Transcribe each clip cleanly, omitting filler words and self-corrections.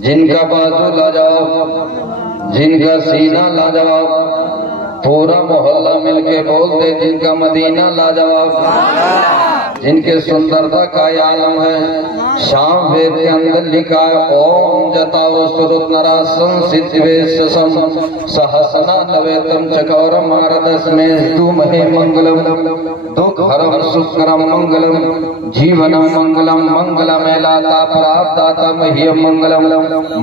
जिनका बाजू लाजवाब, जिनका सीना लाजवाब, पूरा मोहल्ला मिलके बोलते जिनका मदीना लाजवाब, जिनके सुंदरता का आलम है। शाम वेद के अंदर लिखा है ओम जताओ सुरुत नरा संसिद्धिवेशसम सहसना नवेतम चकौरम मारदस में तुमहे मंगलम दुख हरम सुखरम मंगलम जीवनम मंगलम मंगलमय लाता प्राप्ताता मह्यम मंगलम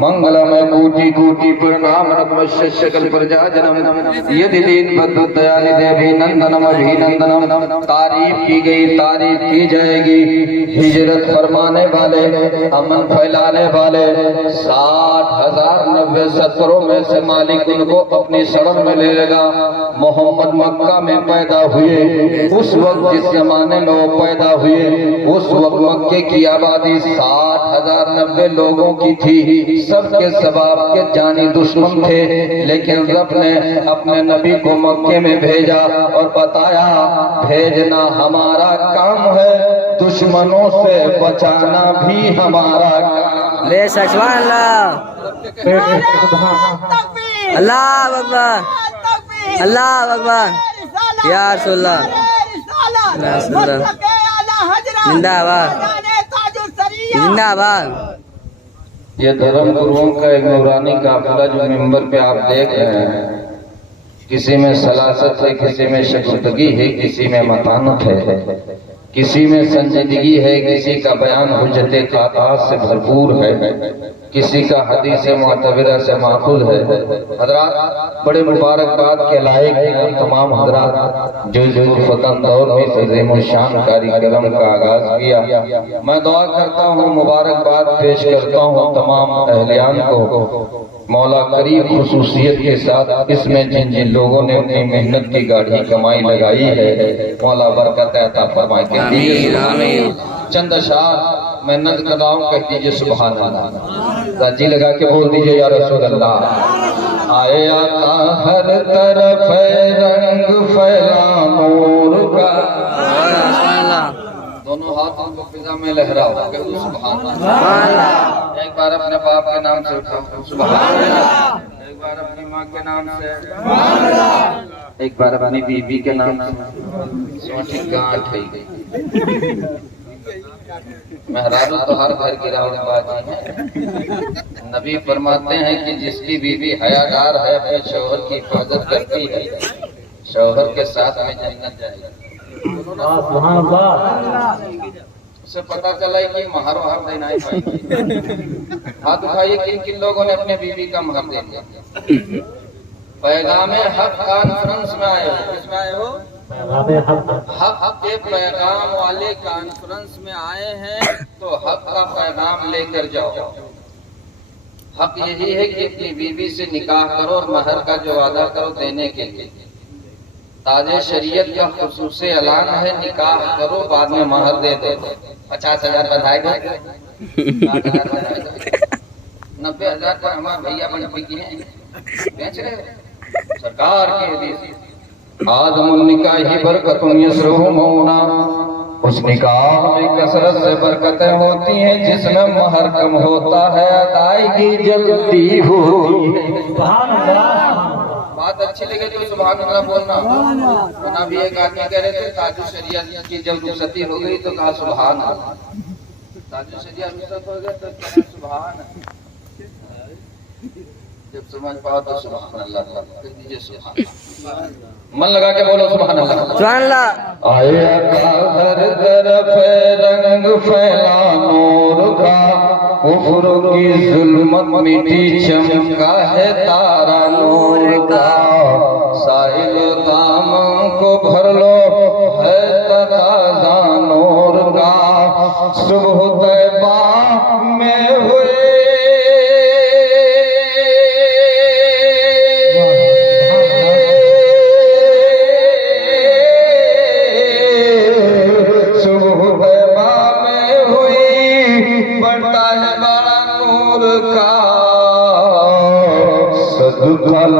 मंगलमय कोटि कोटि प्रणाम नमः सकल प्रजा जनम यदि दीन बद्ध दयालि देवी नंदनम अभिनंदनम। तारीफ की गई, तारीफ की जाएगी। हिजरत फरमाने वाले, अमन फैलाने वाले 60,090 शत्रुओं में से मालिक उनको अपनी शरण में ले लेगा। मोहम्मद मक्का में पैदा हुए, उस वक्त जिस जमाने में वो पैदा हुए उस वक्त मक्के की आबादी 60,090 लोगों की थी। सबके सबाब के जानी दुश्मन थे, लेकिन रब ने अपने नबी को मक्के में भेजा और बताया भेजना हमारा काम है, दुश्मनों से बचाना भी हमारा काम। ले सुभान अल्लाह, अल्लाह अकबर, अल्लाह अकबर, या रसूलुल्लाह, जिंदाबाद जिंदाबाद। ये धर्म गुरुओं का एक नूरानी काफिला जो मिंबर पे आप देख रहे हैं, किसी में सलासत है, किसी में शगुफ्तगी है, किसी में मतानत है, किसी में संजीदगी है, किसी का बयान हुज्जते कातात से भरपूर है, किसी का हदीस मुअतबरा से माखूज है। हजरात बड़े मुबारकबाद के लायक हैं तमाम हजरात जो फतन दौर में अज़ीम शान कार्यक्रम का आगाज किया। मैं दुआ करता हूँ, मुबारकबाद पेश करता हूँ तमाम अहलियान को। मौला करीब खुसूसियत के साथ इसमें जिन जिन लोगों ने अपनी मेहनत की गाढ़ी कमाई लगाई है, मौला बरकत अता फरमाए। चंद अशार मैं नज़्म कर रहा हूँ, कह दीजिए सुभान अल्लाह, राजी लगा के बोल दीजिए या रसूल अल्लाह। आए आता हर तरफ रंग फैला नूर का, दोनों हाथों को फिजा में लहराओ, कहो सुभान अल्लाह। एक बार अपने बाप के नाम से उठाओ सुभान अल्लाह, एक बार अपनी माँ के नाम से सुभान अल्लाह, एक बार अपनी बीबी के नाम से। सोची गांठ है मेहरारू तो हर घर की रहमबाजी है। नबी फरमाते हैं कि जिसकी बीवी हयादार है, अपने शौहर की हिफाजत करती है, शौहर के साथ में जन्नत जाएगी। उसे पता चला कि महर वहां देना ही पाएगी। हाथ उठाइए किन किन लोगों ने अपने बीवी का महर दे दिया। पैगामे हक कॉन्फ्रेंस में आए हो, किसमें आए हो? हक के पैगाम वाले कॉन्फ्रेंस में आए हैं, तो हक का पैगाम लेकर जाओ। हक यही है कि अपनी बीवी से निकाह करो और महर का जो वादा करो देने के लिए। ताजे शरीयत का खुसूसी ऐलान है, निकाह करो बाद में महर दे दो। 50,000 बधाई दो, 90,000 पर हमारे भैया बड़ी की है बेच रहे सरकार की हदीस। आदम निकाही बरकतुन यसरहु मौना, उस निकाह में कसरत से बरकतें होती हैं जिसमें महर कम होता है, अदायगी जल्दी हुई। बात अच्छी लगे तो सुभान अल्लाह बोलना। वरना भी एक आदमी कह रहे थे ताजु शरियत की जब रुखसती हो गई तो कहा सुभान अल्लाह, ताजु शरियत रुखसत हो गया तो कहा सुभान। जब समझ पाओ तो सुभान अल्लाह कर दीजिए, सुभान मन लगा के बोलो सुभान अल्लाह, सुभान अल्लाह। आए हर तरफ रंग फैला नूर का, कुफ्र की जुल्मत मिटी चमका है तारा नूर का। साहिल दामन को भर लो है तकाज़ा नूर का, सुबह तैबा में हुए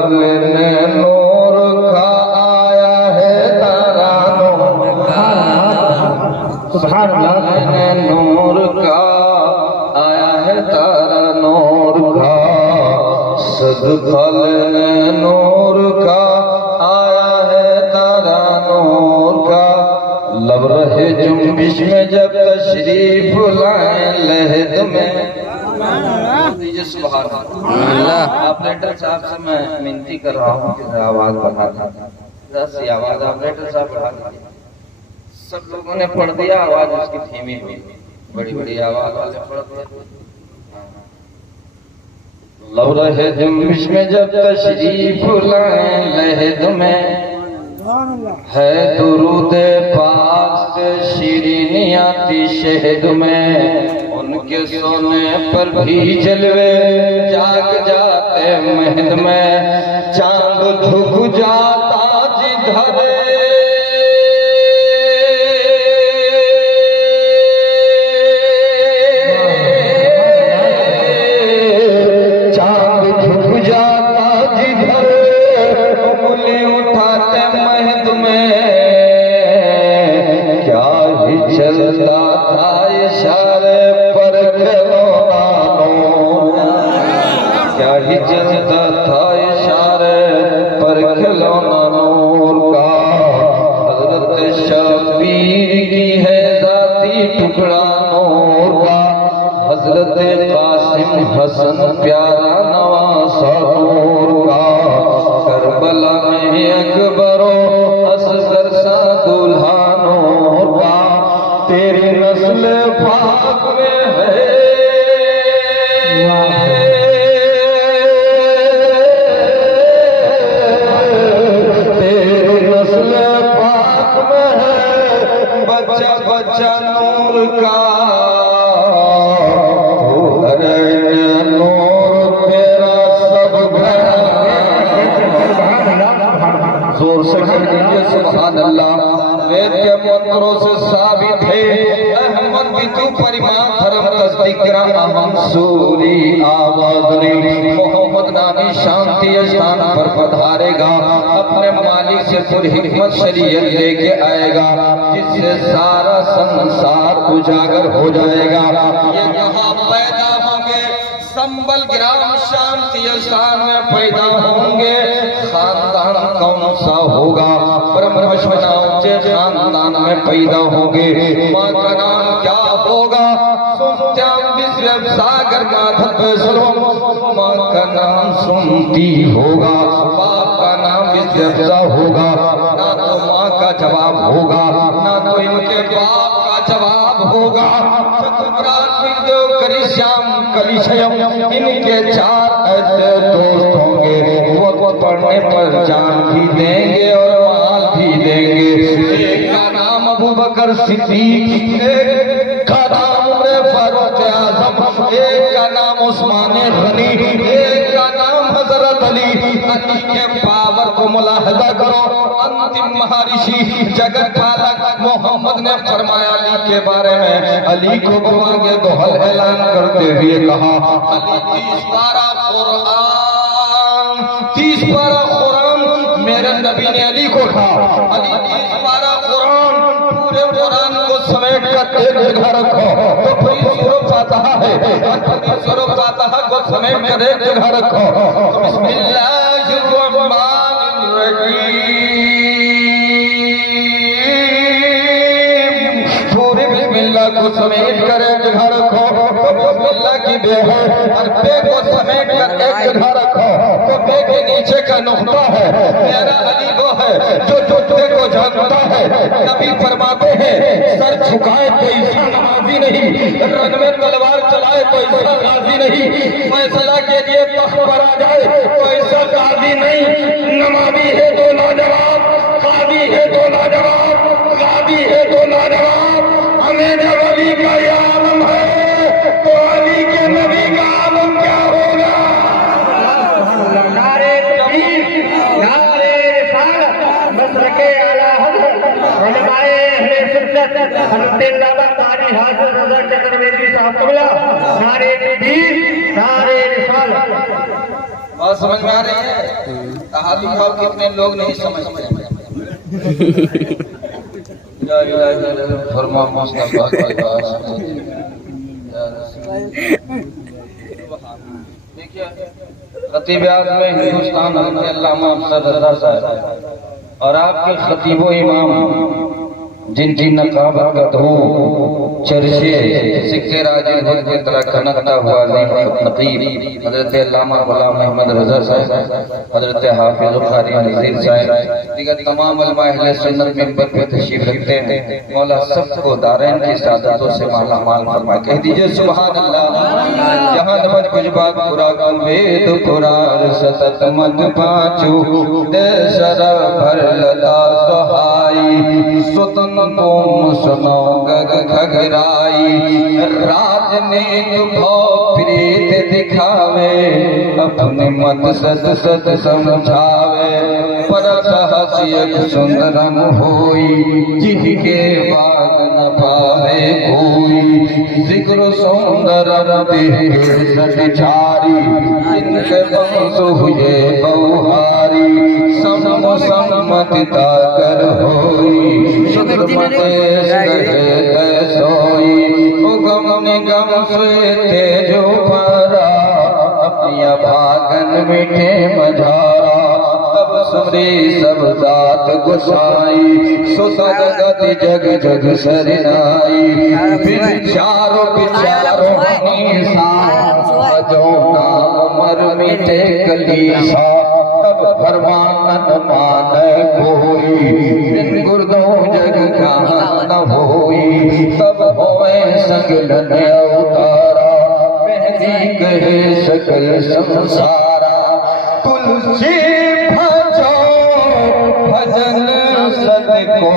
लेने नूर का आया है तारा नूर का, सुभान अल्लाह। नूर का आया है है तारा नूर का, सदका लेने नूर का, आया है तारा नूर का। लब रहे जुम्बिश में जब तशरीफ लाए लहद में। ऑपरेटर साहब से मैं विनती कर रहा हूँ कि आवाज बढ़ा दीजिए। आवाज ऑपरेटर साहब बढ़ा दीजिए। सब लोगों ने पढ़ दिया, आवाज उसकी धीमी हुई, बड़ी बड़ी आवाज वाले पढ़ दिया। लब रहे जुम्बिश में जब तशरीफ लाए लहद में, है दुरूद पाक से शीरीनी आती शहद में। उनके सोने पर भी जलवे जाग जाते महद में, चांद झुक जाता जिधर चलता था इशारे पर खिलौना नूर, क्या ही चलता था इशारे पर खिलौना नूर का। हजरत शबीर की है जाती टुकड़ा नूर का, हजरत कासिम हसन प्यारा नवासा नूर का। करबला में अकबरो असगर सा दूल्हा नूर का, तेरी नस्ल पाक में है। तेरी नस्ल पाक में है, बच्चा बच्चा नूर का। नूर तेरा सब घर, जोर से कहिए सुभान अल्लाह। वेद के मंत्रों से साबित है, अहमद भी तू परिमाण धर्म तस्दीकरा मंसूरी आवाज़ मोहम्मद नामी शांति स्थान पर पधारेगा, अपने मालिक से पूरी हिकमत शरीयत लेके आएगा, जिससे सारा संसार उजागर हो जाएगा। ये यहाँ पैदा होंगे, संबल ग्राम शांति स्थान में पैदा होंगे। खानदान कौन सा होगा? ब्रह्मश्वनाचे खानदान में पैदा होंगे। माँ का नाम क्या होगा? सुमत्याम विश्व सागर माधव सरोम। माँ का नाम सुमती होगा, बाप का नाम विश्व होगा। ना तो माँ का जवाब होगा, ना तो इनके बाप का जवाब होगा। करिश्याम कलिशयम, इनके चार ऐसे दोस्त होंगे, वो पढ़ने पर जान भी देंगे और माल भी देंगे। एक का नाम अबू बकर सिद्दीक, एक का नाम उमर फारूक आजम, एक का नाम उस्मान गनी, एक का नाम हजरत अली। अली के पावर को मुलाहजा करो। अंतिम महर्षि जगत पालक मोहम्मद ने फरमाया अली के बारे में, अली को गुआगे दोहल ऐलान करते हुए कहा, अली 30 पारा कुरान, 30 पारा कुरान मेरे नबी ने अली को कहा। अली 30 पारा कुरान, पूरे कुरान को समेट कर एक जगह रखो तो कोई सूरत आता है, और सूरत आता है को समेट कर एक जगह रखो। बिस्मिल्लाहिर्रहमानिर्रहीम, पूरे बिस्मिल्लाह को समेट कर एक जगह रखो तो बिस्मिल्लाह की बे है, और बे को समेट कर एक जगह रखो तो बे के नीचे का नुक्ता है। मेरा अली वो है जो जुत्ते को जानता है। नबी फरमाते हैं, सर झुकाए तो ईसा नमाजी नहीं, रन में तलवार चलाए तो ईसा गाजी नहीं, फैसला के लिए तख्त पर आ जाए तो ईसा गाजी नहीं। नमाजी है तो लाजवाब, कादी है तो लाजवाब, गादी है तो लाजवाब। हमें जब अली का आलम है तो अली के नबी का आलम क्या होगा? नारे तकबीर, नारे रिसालत, मसलके आला हज़रत उलमाए अहले सुन्नत हज़रत तारी हाज़िर रज़ा चतुर्वेदी साहब कबला। नारे तकबीर, नारे रिसालत। बात समझ में आ रही है? कहानी भाव के अपने लोग नहीं समझते हैं। फरमा मुस्तफा की बात देखिए खतीबियात में हिंदुस्तान के अल्लामा अफसर रजा साहब और आपके खतीबो इमाम जिनकी नकाबत का धूप चर्चे सिक्के राजी की तरह खनकता हुआ नकीब हजरत अल्लामा गुलाम अहमद रजा साहब, हजरत हाफिज कारी नज़ीर साहब, दीगर तमाम उलमा अहले सुन्नत मिंबर पे तशरीफ रखते हैं। मौला सबको दारैन की सादतों से माला माल फरमा। कह दीजिए सुभान अल्लाह। जहां नमज कुछ बात पूरा कम वेद पुराण सतत मत पाचू दे सरा भर लता सहाई सुतन तुम सुनो गग खगराई राजनीत भाव प्रीत दिखावे अपने मत सत सत समझावे परस हसियत सुंदरम होई जिनके बाद न पावे कोई जिक्र सुंदर सचारी जिनके बंस हुए बहुहारी सम्मतिता कर होई सोई गम निगम से जो परा अपनिया भागन मीठे मझारा तब सुरी सब दात गुसाई सुसद गति जग जग सरनाई बिचारो बिचारो हनीसा जो नाम मर मीठे कलीसा तब फरमान मान कोई गुरदो जग न होई तब होए संगलन उतारा पहली कहे सकल संसारा तुलसी भजो भजन सदको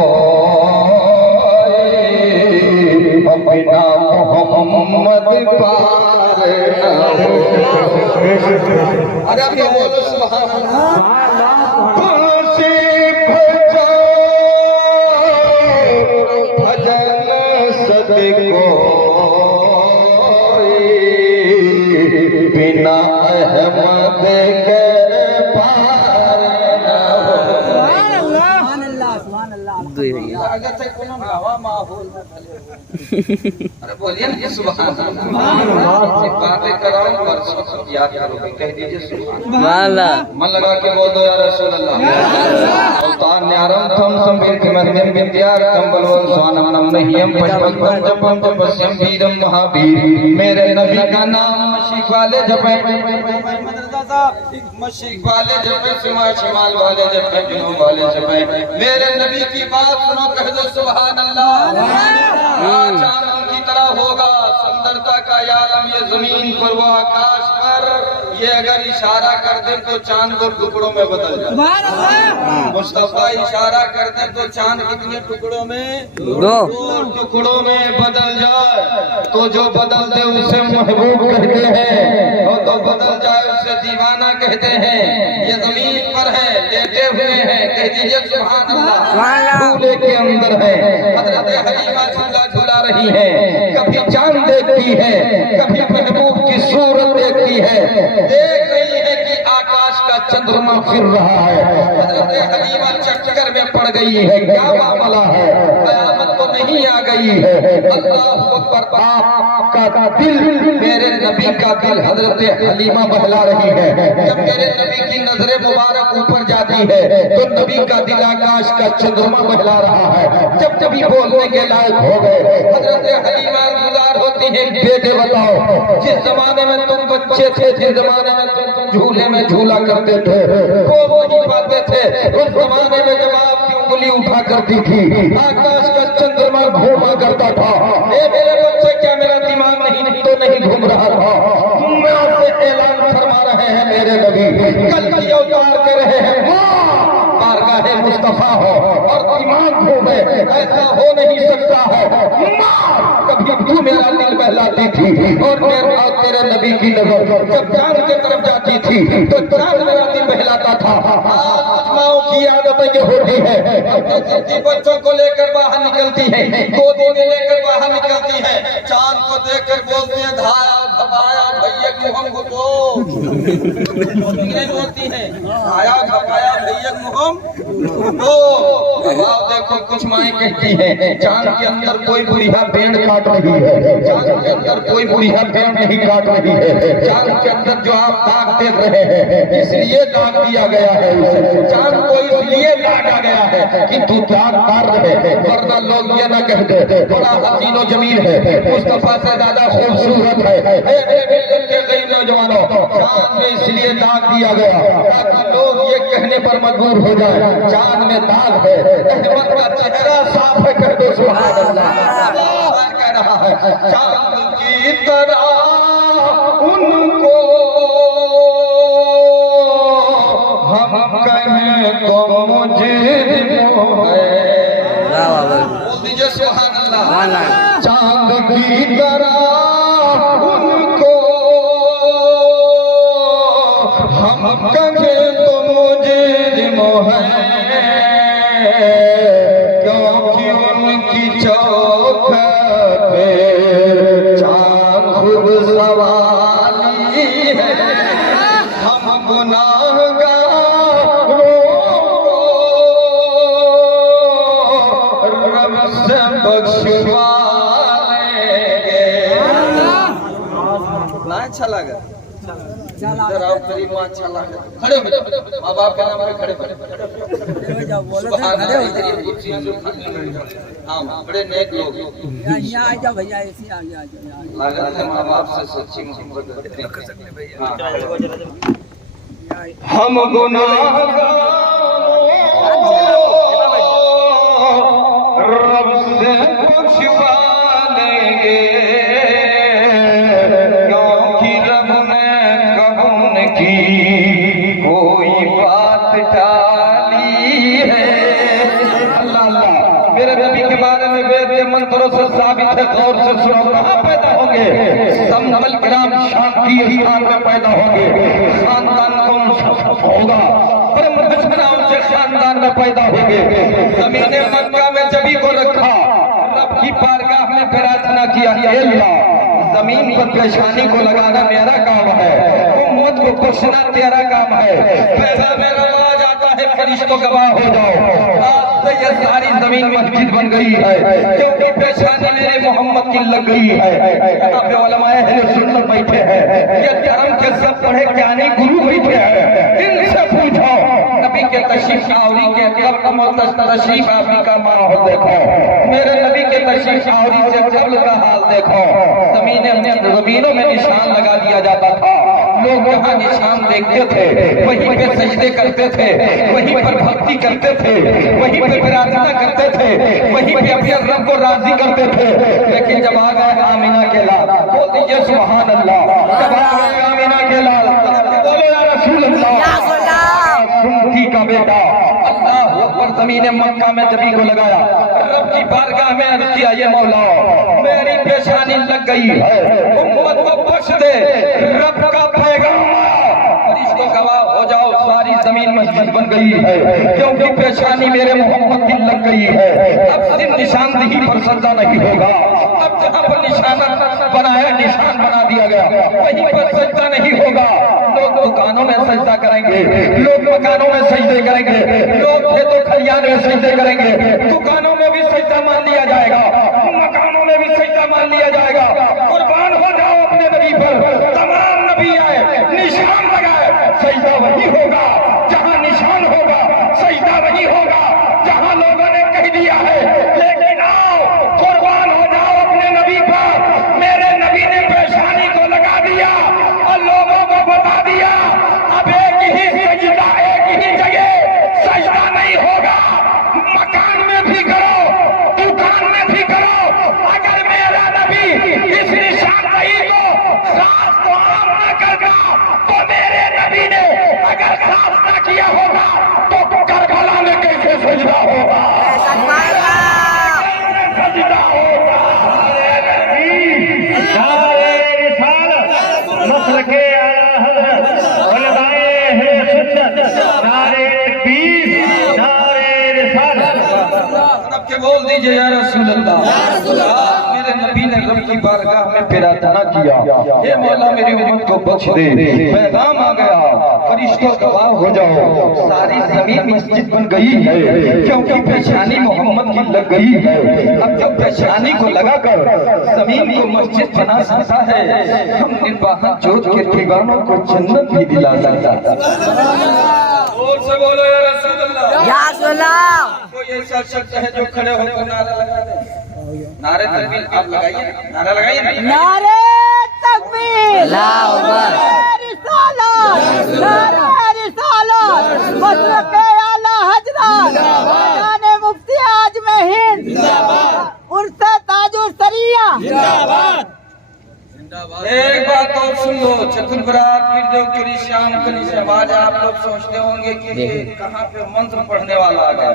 बिना मोहम्मद पार न हो। अरे बोलो सुभान अल्लाह। तुलसी भजो भजन सदको बिना अहमद के पार न हो। अरे बोलिए ना सुभान अल्लाह। बातें कराओ और याद करोगे। कह दीजिए सुभान अल्लाह। मन लगा के बोल दो या रसूल अल्लाह। अवतार न्यारम थम संबीर के मध्यम विद्यार कंबलवन स्वानम नम नहियम पशवंतम जपम जपस्यम वीरम महावीर। मेरे नबी का नाम मशीक वाले जपे मशीक वाले जपे सिमा शिमाल वाले जपे जुनून वाले जपे। मेरे नबी की बात सुनो कह दो सुभान अल्लाह। चांद की तरह होगा सुंदरता का आलम ये जमीन पर वो आकाश पर। ये अगर इशारा कर दे तो चांद को टुकड़ों में बदल जाए। मुस्तफा इशारा कर दे तो चांद कितने टुकड़ों में? दो टुकड़ों में बदल जाए। तो जो बदल दे उसे महबूब कहते हैं और तो बदल जाए उसे दीवाना कहते हैं। ये जमीन पर है लेटे हुए हैं। कह दीजिए सुभान अल्लाह। झूले के अंदर है हजरत हलीमा झूला झूला रही है। कभी चांद देखती है कभी महबूब की सूरत देखती है। देख रही है कि आकाश का चंद्रमा फिर रहा है। हजरत हलीमा चक्कर में पड़ गई है। क्या मामला है? कयामत तो नहीं आ गई है। अल्लाह अकबर। आपका दिल मेरे नबी का दिल हजरत हलीमा बहला रही है। जब मेरे नबी की नजरे मुबारक ऊपर जाती है तो नबी का दिल आकाश का चंद्रमा बहला रहा है। जब कभी बोलने के लायक हो गए हजरत हलीमा गुजार होती है। बेटे बताओ जिस जमाने में तुम बच्चे थे जिस जमाने में तुम झूले में झूला करते थे वो नहीं पाते थे। उस जमाने में जब आपकी उंगली उठा करती थी आकाश का चंद्रमा घूमा करता था। मेरे बच्चे क्या मेरा दिमाग नहीं तो नहीं घूम रहा था? मैं आपसे ऐलान फरमा रहे हैं मेरे नबी कल की अवतार कर रहे हैं बारगाहे मुस्तफा हो और दिमाग घूमे। ऐसा हो नहीं सकता है। कभी तू मेरा दिल बहलाती थी और मेरा तेरे नबी की नजर जब चांद की तरफ जाती थी तो चांद मेरा दिल बहलाता था। माओ की आदत ये होती है अपने जिद्दी बच्चों को लेकर बाहर निकलती है गोदी में लेकर बाहर निकलती है। चांद को देखकर बोलती है धाया धपाया भैया मुहम को तो होती है आया खपाया भैया मुहम तो अब देखो कुछ माएँ कहती है चांद के अंदर कोई बुढ़िया पेड़ काट रही है, चांद के अंदर कोई बुढ़िया पेड़ नहीं काट रही है, चांद के अंदर जो आप दाग देख रहे हैं इसलिए दाग दिया गया है उसे, चांद को इसलिए दागा गया है कि तू दाग मार रहे, वरना लोग ये ना कह दे बड़ा हसीनो जमीन है, मुस्तफा से ज्यादा खूबसूरत है। नौजवानों चांद में इसलिए दाग दिया गया ताकि लोग ये कहने पर मजबूर हो जाए चांद में दाग है, अहमद का चेहरा साफ है, कर दो सुभान अल्लाह। कह रहा है चांद की तरह उनको हम कहें तो मुझे बोल दीजिए सुभान अल्लाह। चांद की तरह उनको हम कहें तो मुझे है क्योंकि उनकी चौखट पे चांद खूब सवारी है, हम गुनाहगारों को रब से बख्शवा लेंगे। अच्छा लगा इधर आओ करीब में, अच्छा लगा खड़े हो माँ बाप के नाम पे खड़े हाँ बड़े नेक लोग लागत है माँ बाप से सच्ची मोहब्बत करते हैं। हम गुनाहगार रब से बख्शवा लेंगे क्योंकि रब ने कबूल की कोई बात टाली है। अल्लाह अल्लाह मेरे नबी के बारे में वेद के मंत्रों से साबित है, गौर से सुनो। कहाँ पैदा होंगे? संभल ग्राम शांति स्थान में पैदा होंगे। खानदान कौन सा होगा? परम बचपना उनसे खानदान में पैदा होंगे। जमीने मक्का में जबी को रखा, रब की बारगाह में प्रार्थना किया, अल्लाह जमीन पर पेशानी को लगाना मेरा काम है, उम्मत को बख्शना तेरा काम है। पैसा मेरा आवाज आता है, फरिश्तों गवाह हो जाओ। आज से ये सारी जमीन मस्जिद बन गई है क्योंकि पेशानी मेरे मोहम्मद की लग गई है। यहाँ पे उलमाए अहले सुन्नत बैठे हैं, ये धर्म के सब पढ़े ज्ञानी गुरु बैठे हैं, इनसे पूछो नबी के तशरीफ आवरी के तशरीफ आवरी का माहौल देखो, मेरे नबी के तशरीफ आवरी से कब्ल का हाल देखो। जमीनों में निशान लगा दिया जाता था, लोग यहाँ निशान देखते थे, वहीं पे सजदे करते थे, वहीं पर भक्ति करते थे, वहीं पे प्रार्थना करते थे, वहीं पे अपने रब को राजी करते थे। लेकिन जब आ गए आमिना के लाल, बोल दीजिए सुभान अल्लाह, जब आ गए आमिना के लाल, बोले या रसूल अल्लाह, सुन्नती का बेटा अल्लाह अकबर। ज़मीन मक्का में जबी को लगाया, रब की बारगाह में अर्ज़ किया, ये मौला मेरी पेशानी लग गई है, उम्मत को बख्श दे, रब का पैगाम इसको गवाह हो जाओ। सारी जमीन मस्जिद बन गई है क्योंकि पेशानी मेरे मोहम्मद की लग गई है। अब सिर्फ निशानदेही पर सजदा नहीं होगा, अब जहाँ पर निशाना बनाया, निशान बना दिया गया, वहीं पर सजदा नहीं होगा। लोग दुकानों में सजदा करेंगे, लोग मकानों में सजदे करेंगे, लोग खेतों खलियान में सजदे करेंगे, दुकानों में भी सजदा मान लिया जाएगा, मकानों में भी सजदा मान लिया जाएगा। कुर्बान हो जाओ अपने नबी पर, तमाम नबी आए, निशान लगाए, सजदा वही होगा जहां निशान होगा, सजदा वही होगा जहां लोगों ने कह दिया है। लेकिन आओ कुर्बान हो जाओ अपने नबी पर। मेरे नबी ने पेशानी को लगा दिया और लोगों को बता दिया अब एक ही सजदा, एक ही जगह सजदा नहीं होगा। मकान में भी करो, दुकान में भी करो, अगर मेरा नबी इस निशानदेही को खास को आम न करता तो मेरे नबी ने अगर खास न किया होगा तो करबला में कैसे सजदा होगा, सजदा होगा। मसलके बोल दीजिए या रसूल अल्लाह। मेरे नबी ने रब की बारगाह में प्रार्थना किया, हे मौला मेरी उम्मत को बख्श दे। पैगाम आ गया, फरिश्तों गवाह हो जाओ, सारी जमीन मस्जिद बन गई है, क्योंकि पेशानी मोहम्मद की लग गई है। अब जब पेशानी को लगाकर जमीन को मस्जिद बना सकता है, हम निर्वाहन जोत के दीवानों को जन्नत भी दिला सकता है। से बोलो या रसूलुल्लाह, या रसूलुल्लाह। कोई ऐसा शख्स है जो खड़े होकर नारा लगा दे? नारे तकबीर आप लगाइए, नारा लगाइए ना। नारे तकबीर, अल्लाहू अकबर, नारे रिसालत, मसलके आला हजरत, जाने मुफ्ती आजम हिंद, उर्से ताजुर सरिया, एक बात और सुन लो, चतुर्बरात फिर करी शाम करी समाज, आप लोग सोचते होंगे कि ये कहाँ पे मंत्र पढ़ने वाला आ गया,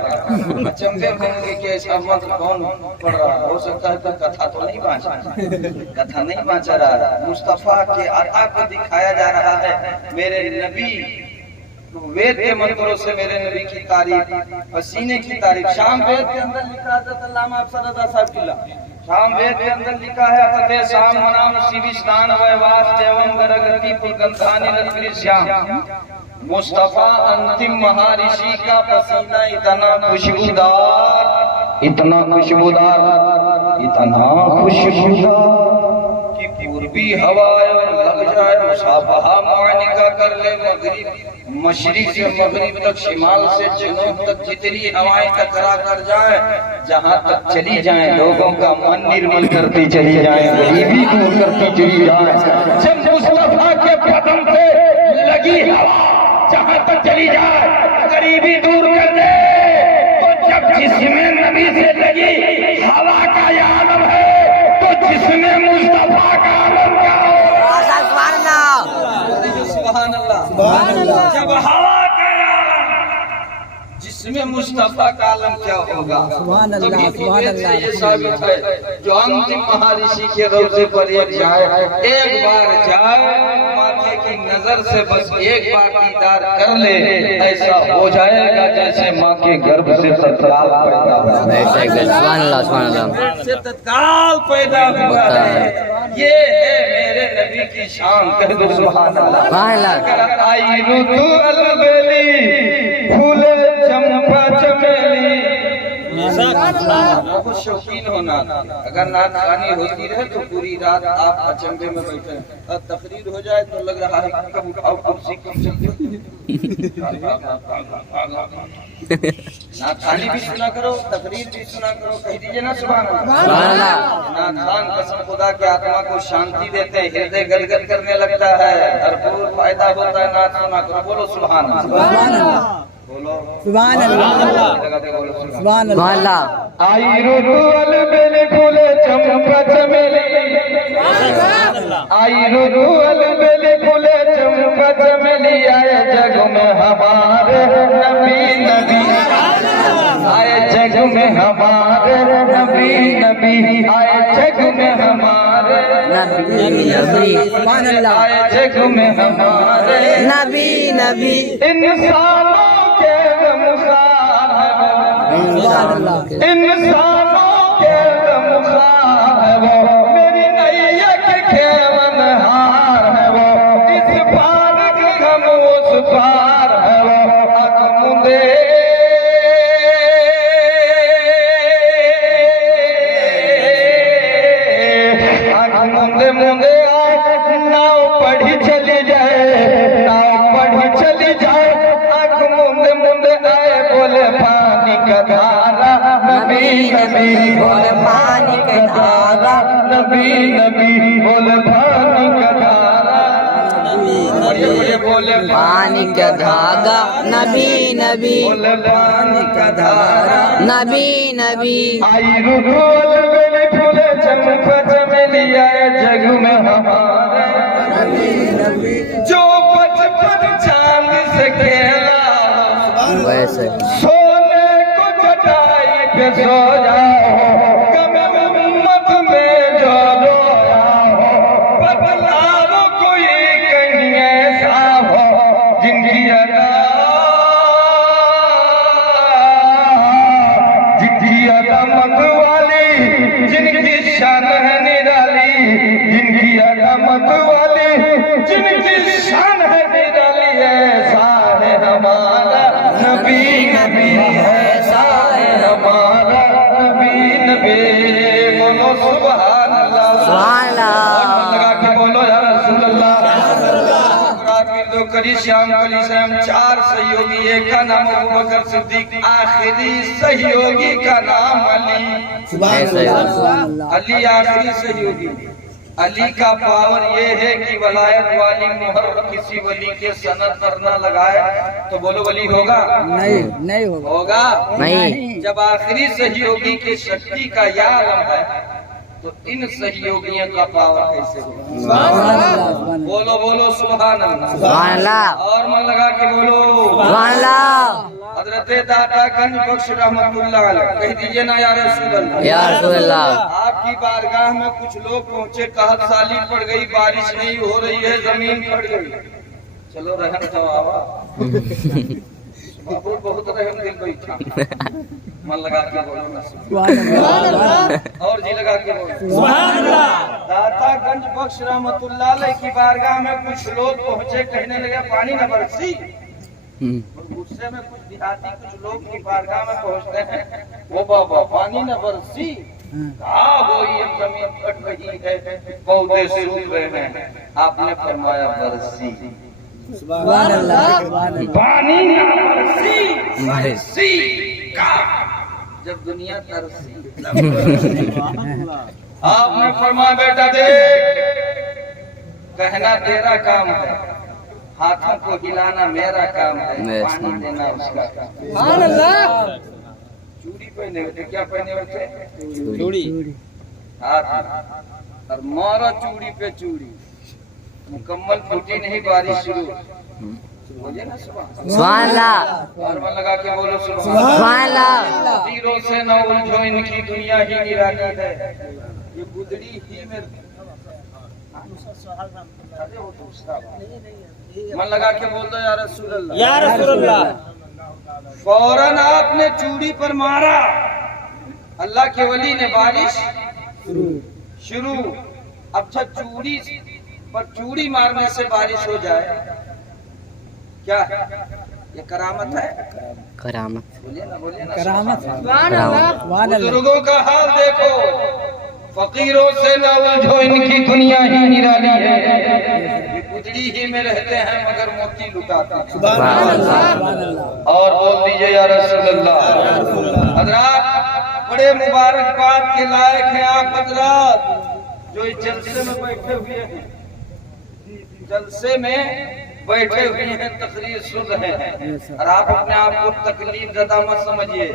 अचंभे होंगे कि ऐसा मंत्र कौन पढ़ रहा है। हो सकता है तो कथा तो नहीं बांचा, कथा नहीं बांचा रहा है, मुस्तफा के अता को दिखाया जा रहा है। मेरे नबी वेद के मंत्रों से मेरे नबी की तारीफ, पसीने की तारीफ। शाम वेद के अंदर लिखा है, अल्लामा अफसर रजा साहब किला, शाम वेद के अंदर लिखा है, अतः शाम मनाम शिविस्तान वैवास देवम गरगति पुलगंधानी नगरी श्याम। मुस्तफा अंतिम महर्षि का पसीना इतना खुशबूदार, इतना खुशबूदार, इतना खुशबूदार कि पूर्वी हवा लग जाए, मुसाफहा मानिका कर ले, मगरिब मशरिक से मगरिब तक, शिमाल से जनूब तक जितनी हवाएं टकरा कर जाए, जहां तक चली जाए लोगों का मन निर्मल करती चली जाए, गरीबी दूर करती चली जाए। जब मुस्तफा के कदम से लगी हवा जहां तक चली जाए, गरीबी दूर कर दे, तो जब जिसमें नबी से लगी हवा का ये आलम है, तो जिसमें मुस्तफा का आलम क्या हो? सुभान अल्लाह। जब हवा का आलम, जिसमें मुस्तफा का आलम क्या होगा? ये साबित है, जो अंतिम महर्षि के रोज़े पर एक बार जाए, माथे की नजर से बस एक बार दीदार कर ले, ऐसा हो जाएगा जैसे माँ के गर्भ से तत्काल पैदा से तत्काल पैदा हुआ है। ये है मेरे नबी की शान, कह दो सुभान अल्लाह। आई रुतु अलबेली, फूले चंपा चमेली, बहुत शौकीन होना। अगर नात खानी होती रहे तो पूरी रात आप अचंभे में बैठे, और तकरीर हो जाए तो लग रहा है कब उठाओ कुर्सी नात खानी भी सुना करो, तकरीर भी सुना करो, कह दीजिए ना सुभान अल्लाह। नात खान कसम खुदा के आत्मा को शांति देते हैं, हृदय गदगद करने लगता है, भरपूर फायदा होता है। नात सुना करो, बोलो सुभान अल्लाह, बोलो सुभान अल्लाह, सुभान अल्लाह। आई रुतु अलबेली, फूले चंपा चमेली, आई रुतु अलबेली, फूले चंपा चमेली, आए जग में हमारे नबी नबी, आए जग में हमारे नबी नबी, आए जग में हमारे नबी नबी, आए जग में हमारे नबी नबी। इंसानों के गमखार है वो, इंसानों के गमखार है वो, मेरी नैया के खेवनहार है वो, इस पार के गम उस पार है वो, अकमुंदे अकमुंदे मुंदे आए, नाव पढ़ी चली जाए, नाव पढ़ी चली जाए, आँख मुंदे मुंदे आए, बोले पानी का धारा नबी नबी, बोले पानी का धारा नबी नबी, बोले पानी का धारा, बोले पानी का धागा नबी नबी, बोले पानी का धारा नबी नबी। आई रुतु अलबेली, फूले चंपा चमेली, आए जग में हमारे जो बचपन चांद से खेला, वैसे सोने को चटाई पे सो जाओ, कम उम्मत में जो रोया हो, बदलाव कोई कहीं ऐसा हो, जिंदगी अदा, जिंदगी अदा मत वाली, जिनकी शान है निरा सुभान अल्लाह। लगा के बोलो या रसूल अल्लाह। दो कली श्याम कली श्याम चार सहयोगी, एक का नाम अबू बकर सिद्दीक, आखिरी सहयोगी का नाम अली। अली आखिरी सहयोगी। अली का पावर ये है कि वलायत वाली मोहर किसी वली के सनद पर न लगाए तो बोलो वली होगा? नहीं होगा नहीं। जब आखिरी सहयोगी के शक्ति का या आलम है तो इन सहयोगियों का पावर कैसे होगा? बोलो बोलो सुभान अल्लाह। सुभान अल्लाह। और मन लगा के बोलो सुभान अल्लाह। हजरत दाता गंज बख्श रहमतुल्लाह अलैह कह दीजिए ना या रसूल अल्लाह। या रसूल अल्लाह। आपकी बारगाह में कुछ लोग पहुँचे, कहत साली पड़ गई, बारिश नहीं हो रही है, जमीन फट गई। चलो रहम तो आवा बहुत बहुत रहम दिल बैठा। मन लगा के बोलो ना और जी लगा के बोलो सुभान अल्लाह। दाता गंज बख्श रहमतुल्लाह अलैह की बारगाह में कुछ लोग पहुँचे, कहने लगे पानी न बरसी। गुस्से में कुछ देहाती कुछ लोग की बारगाह में पहुँचते हैं, वो बाबा पानी न बरसी कहा वो ये जमीन फट रही है, पौधे सूख रहे हैं। आपने फरमाया बरसी। सुभान अल्लाह। पानी न बरसी का जब दुनिया तरसी। आपने फरमाया बेटा देख, कहना तेरा काम है, हाथों को हिलाना मेरा काम है, पानी देना उसका काम। सुभान अल्लाह। चूड़ी पहने होते, क्या पहने होते? चूड़ी। हाथ और मारा चूड़ी पे चूड़ी, मुकम्मल फूटी नहीं बारिश शुरू। बोलिए ना सुभान अल्लाह। और मन लगा के बोलो सुभान अल्लाह। तीरों से न उलझो, इनकी दुनिया ही निराली है, ये गुदड़ी ही में। अरे वो दूसरा मन लगा के बोल दो या रसूल अल्लाह। या रसूल अल्लाह। फौरन आपने चूड़ी पर मारा, अल्लाह के वली ने बारिश शुरू। अब जब चूड़ी पर चूड़ी मारने से बारिश हो जाए क्या ये करामत है? करामत। बोलिए ना करामत। बुजुर्गों का हाल देखो, फकीरों से न उलझो, इनकी दुनिया ही निराली है, ये गुदड़ी ही में रहते हैं मगर मोती लुटाते हैं। सुभान अल्लाह। और बोल दीजिए या रसूल अल्लाह। हजरात बड़े मुबारकबाद के लायक हैं आप हजरात जो इस जलसे में बैठे हुए हैं, जलसे में बैठे हुए हैं, तकरीर सुन रहे हैं। और आप अपने आप को तकलीफ ज़्यादा मत समझिए,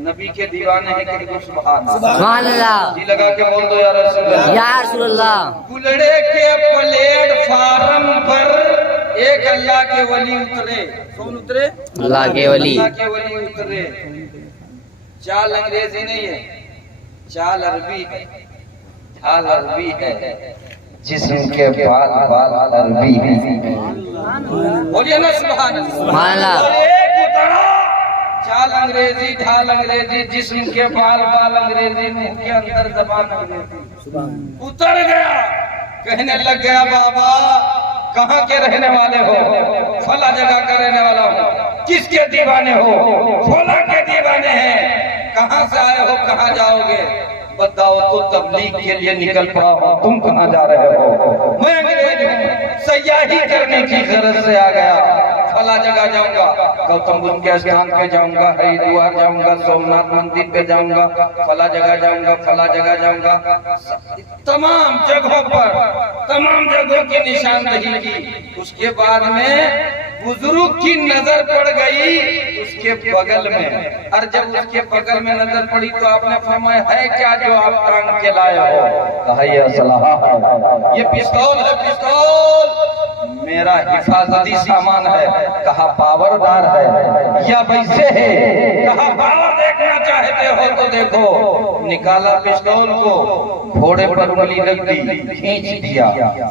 नबी के दीवाने हैं, कहीं को सुभान अल्लाह। जी लगा के बोल दो या रसूल अल्लाह। या रसूल अल्लाह। गुलड़े के प्लेटफार्म पर एक अल्लाह के वली उतरे। कौन उतरे? अल्लाह के वली। अल्लाह के वली उतरे। चाल अंग्रेजी नहीं है, चाल अरबी है, चाल अरबी है, जिस्म के बाल बाल अरबी है। बोलिए ना सुभान अल्लाह। एक उतरा, चाल अंग्रेजी, ढाल अंग्रेजी, जिस्म के बाल बाल अंग्रेजी, मुंह के अंदर जबान अंग्रेजी। उतर गया, कहने लग गया बाबा कहाँ के रहने वाले हो? फला जगह का रहने वाला हो। किसके दीवाने हो? फला के दीवाने हैं। कहाँ से आए हो, कहाँ जाओगे? बताओ तो तबलीग के लिए निकल पड़ा हो। तुम कहाँ जा रहे हो? मैं अंग्रेज हूँ, सयाही करने की गरज से आ गया। फला जगह जाऊंगा, गौतम बुद्ध के स्थान पे जाऊंगा, हरिद्वार जाऊंगा, सोमनाथ मंदिर पे जाऊंगा, फला जगह जाऊंगा, फला जगह जाऊंगा। तमाम जगहों पर तमाम जगहों की निशानदही की। उसके बाद में बुजुर्ग की नजर पड़ गई उसके बगल में, और जब उसके बगल में नजर पड़ी तो आपने फरमाया है क्या जो आप टांग के लाए हो? कहा ये असलहा है, ये पिस्तौल है, पिस्तौल मेरा हिफाजती सामान है। कहा पावरदार है या वैसे है? कहा पावर देखना चाहते हो तो देखो। निकाला पिस्तौल को, घोड़े पर गोली लग दी, खींच दिया,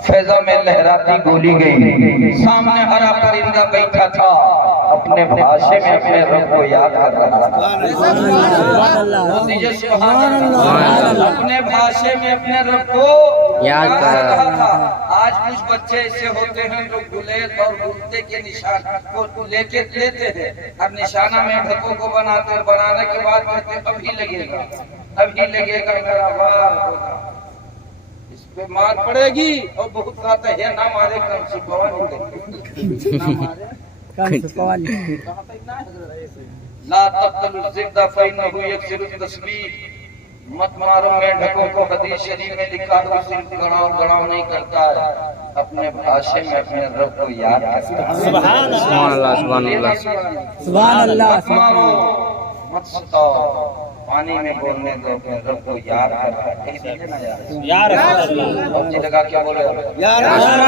फैजा में लहराती गोली गई। सामने हरा परिंदा बैठा था, अपने भाषा में अपने रब को याद कर रहा था। अपने भाषा में अपने रब को याद कर रहा था। आज कुछ बच्चे ऐसे होते हैं जो गुलेत और गुलते के निशान को लेके लेते हैं और निशाना में ढकों को बनाते हैं। बनाने के बाद कहते हैं अभी लगेगा, अभी लगेगा, मेरा वार होगा। इस पे मार पड़ेगी और बहुत कहते हैं ना मारे कम से ला तक़तलु ज़िब्दा फ़इन्नहु यक्सिरु तस्बीह, मत मारो मेंढकों को। हदीस शरीफ में लिखा है सिर्फ गड़ाव नहीं करता है, अपने भाषा में अपने रब को याद करता है। सुभान अल्लाह, सुभान अल्लाह, सुभान अल्लाह। मत मारो, मत सताओ, पानी में बोलने दो, अपने रब को याद करता है। या रसूल अल्लाह, जी लगा क्या बोले या रसूल।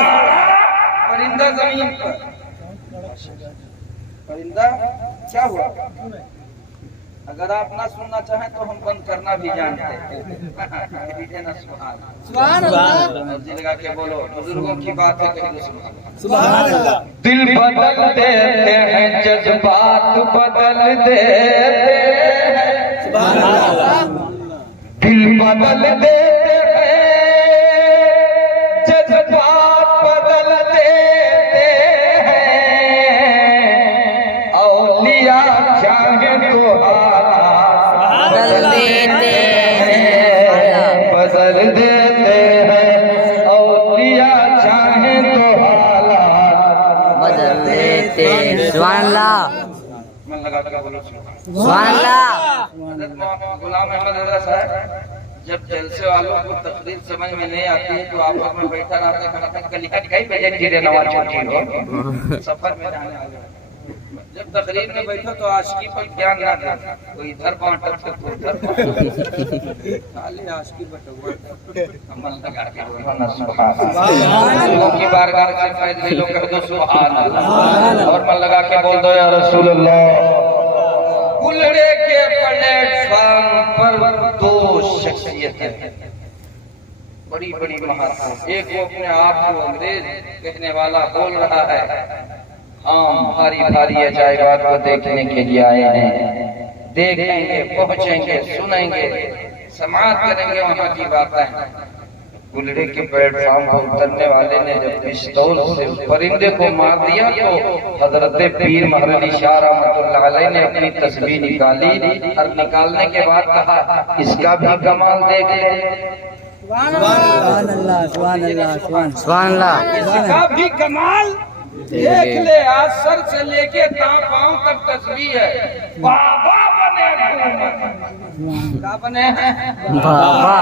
परिंदा जमीन पर, परिंदा क्या हुआ? अगर आप ना सुनना चाहें तो हम बंद करना भी जानते हैं। सुभान अल्लाह, जी लगा के बोलो। बुजुर्गों की बात है, सुभान अल्लाह। दिल बदल देते हैं, जज्बात बदल देते हैं, सुभान अल्लाह। दिल बदल देते हैं, जज्बात बदल देते हैं, औलिया चाहे तो बदल देते हैं, बदल देते हैं, औलिया चाहे तो हालात बदल देते हैं। सुभान अल्लाह, मन लगा के बोलो सुभान अल्लाह। गुलाम अहमद रजा साहब, जब जलसे वालों को तकरीर समझ में नहीं आती है तो आप लोग में बैठा रहता है, कहीं पे नवाज छोटी हो सफर में जाने वाले। जब तकरीर में बैठो तो आशिकी पर ध्यान ना दे, कोई इधर बांटा तो उधर खाली आशिकी बटुआ अमल लगा के बोलना सुभान अल्लाह। लोगों की बारगाह से फैसले लो, कह दो सुभान अल्लाह, और मन लगा के बोल दो या रसूल अल्लाह। उलड़े के प्लेटफार्म पर दो शख्सियतें बड़ी बड़ी महात्मा। एक वो अपने आप को अंग्रेज कहने वाला बोल रहा है, हम भारी भारी अजायबात को देखने के लिए आए हैं, देखेंगे, पहुंचेंगे, सुनेंगे, समाप्त करेंगे वहाँ की बातें। गुलड़े के प्लेटफार्म पर उतरने वाले ने जब पिस्तौल से परिंदे को मार दिया तो हजरत पीर महरली शाह रहमतुल्लाह अलैह ने अपनी तस्बीह निकाली और निकालने के बाद कहा, इसका भी कमाल देख ले। सुभान अल्लाह, सुभान अल्लाह, सुभान अल्लाह। इसका भी कमाल देख ले। आज सर से लेके पांव तक तस्बीह है। बाबा बने, क्या बने हैं? बाबा।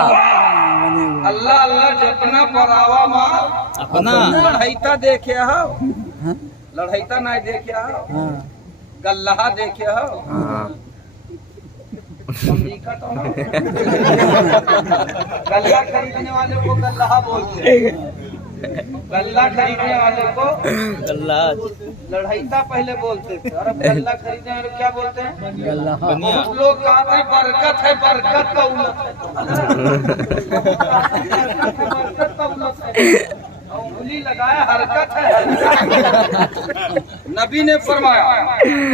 अल्लाह अल्लाह जितना परावा मार अपना। लड़ाईता देखे हो, लड़ाईता नहीं देखे हो, गल्लाहा देखे हो, गल्ला खरीदने वाले को गल्लाहा बोलते हैं, गल्ला खरीदने वाले को गल्ला। लड़ाईता पहले बोलते थे और अब गल्ला खरीदने वाले क्या बोलते हैं? गल्लाहा। बहुत लोग कहते हैं बरकत है, बरकत का उलट है, बरकत का उलट है, उंगली लगाया हरकत है। नबी ने फरमाया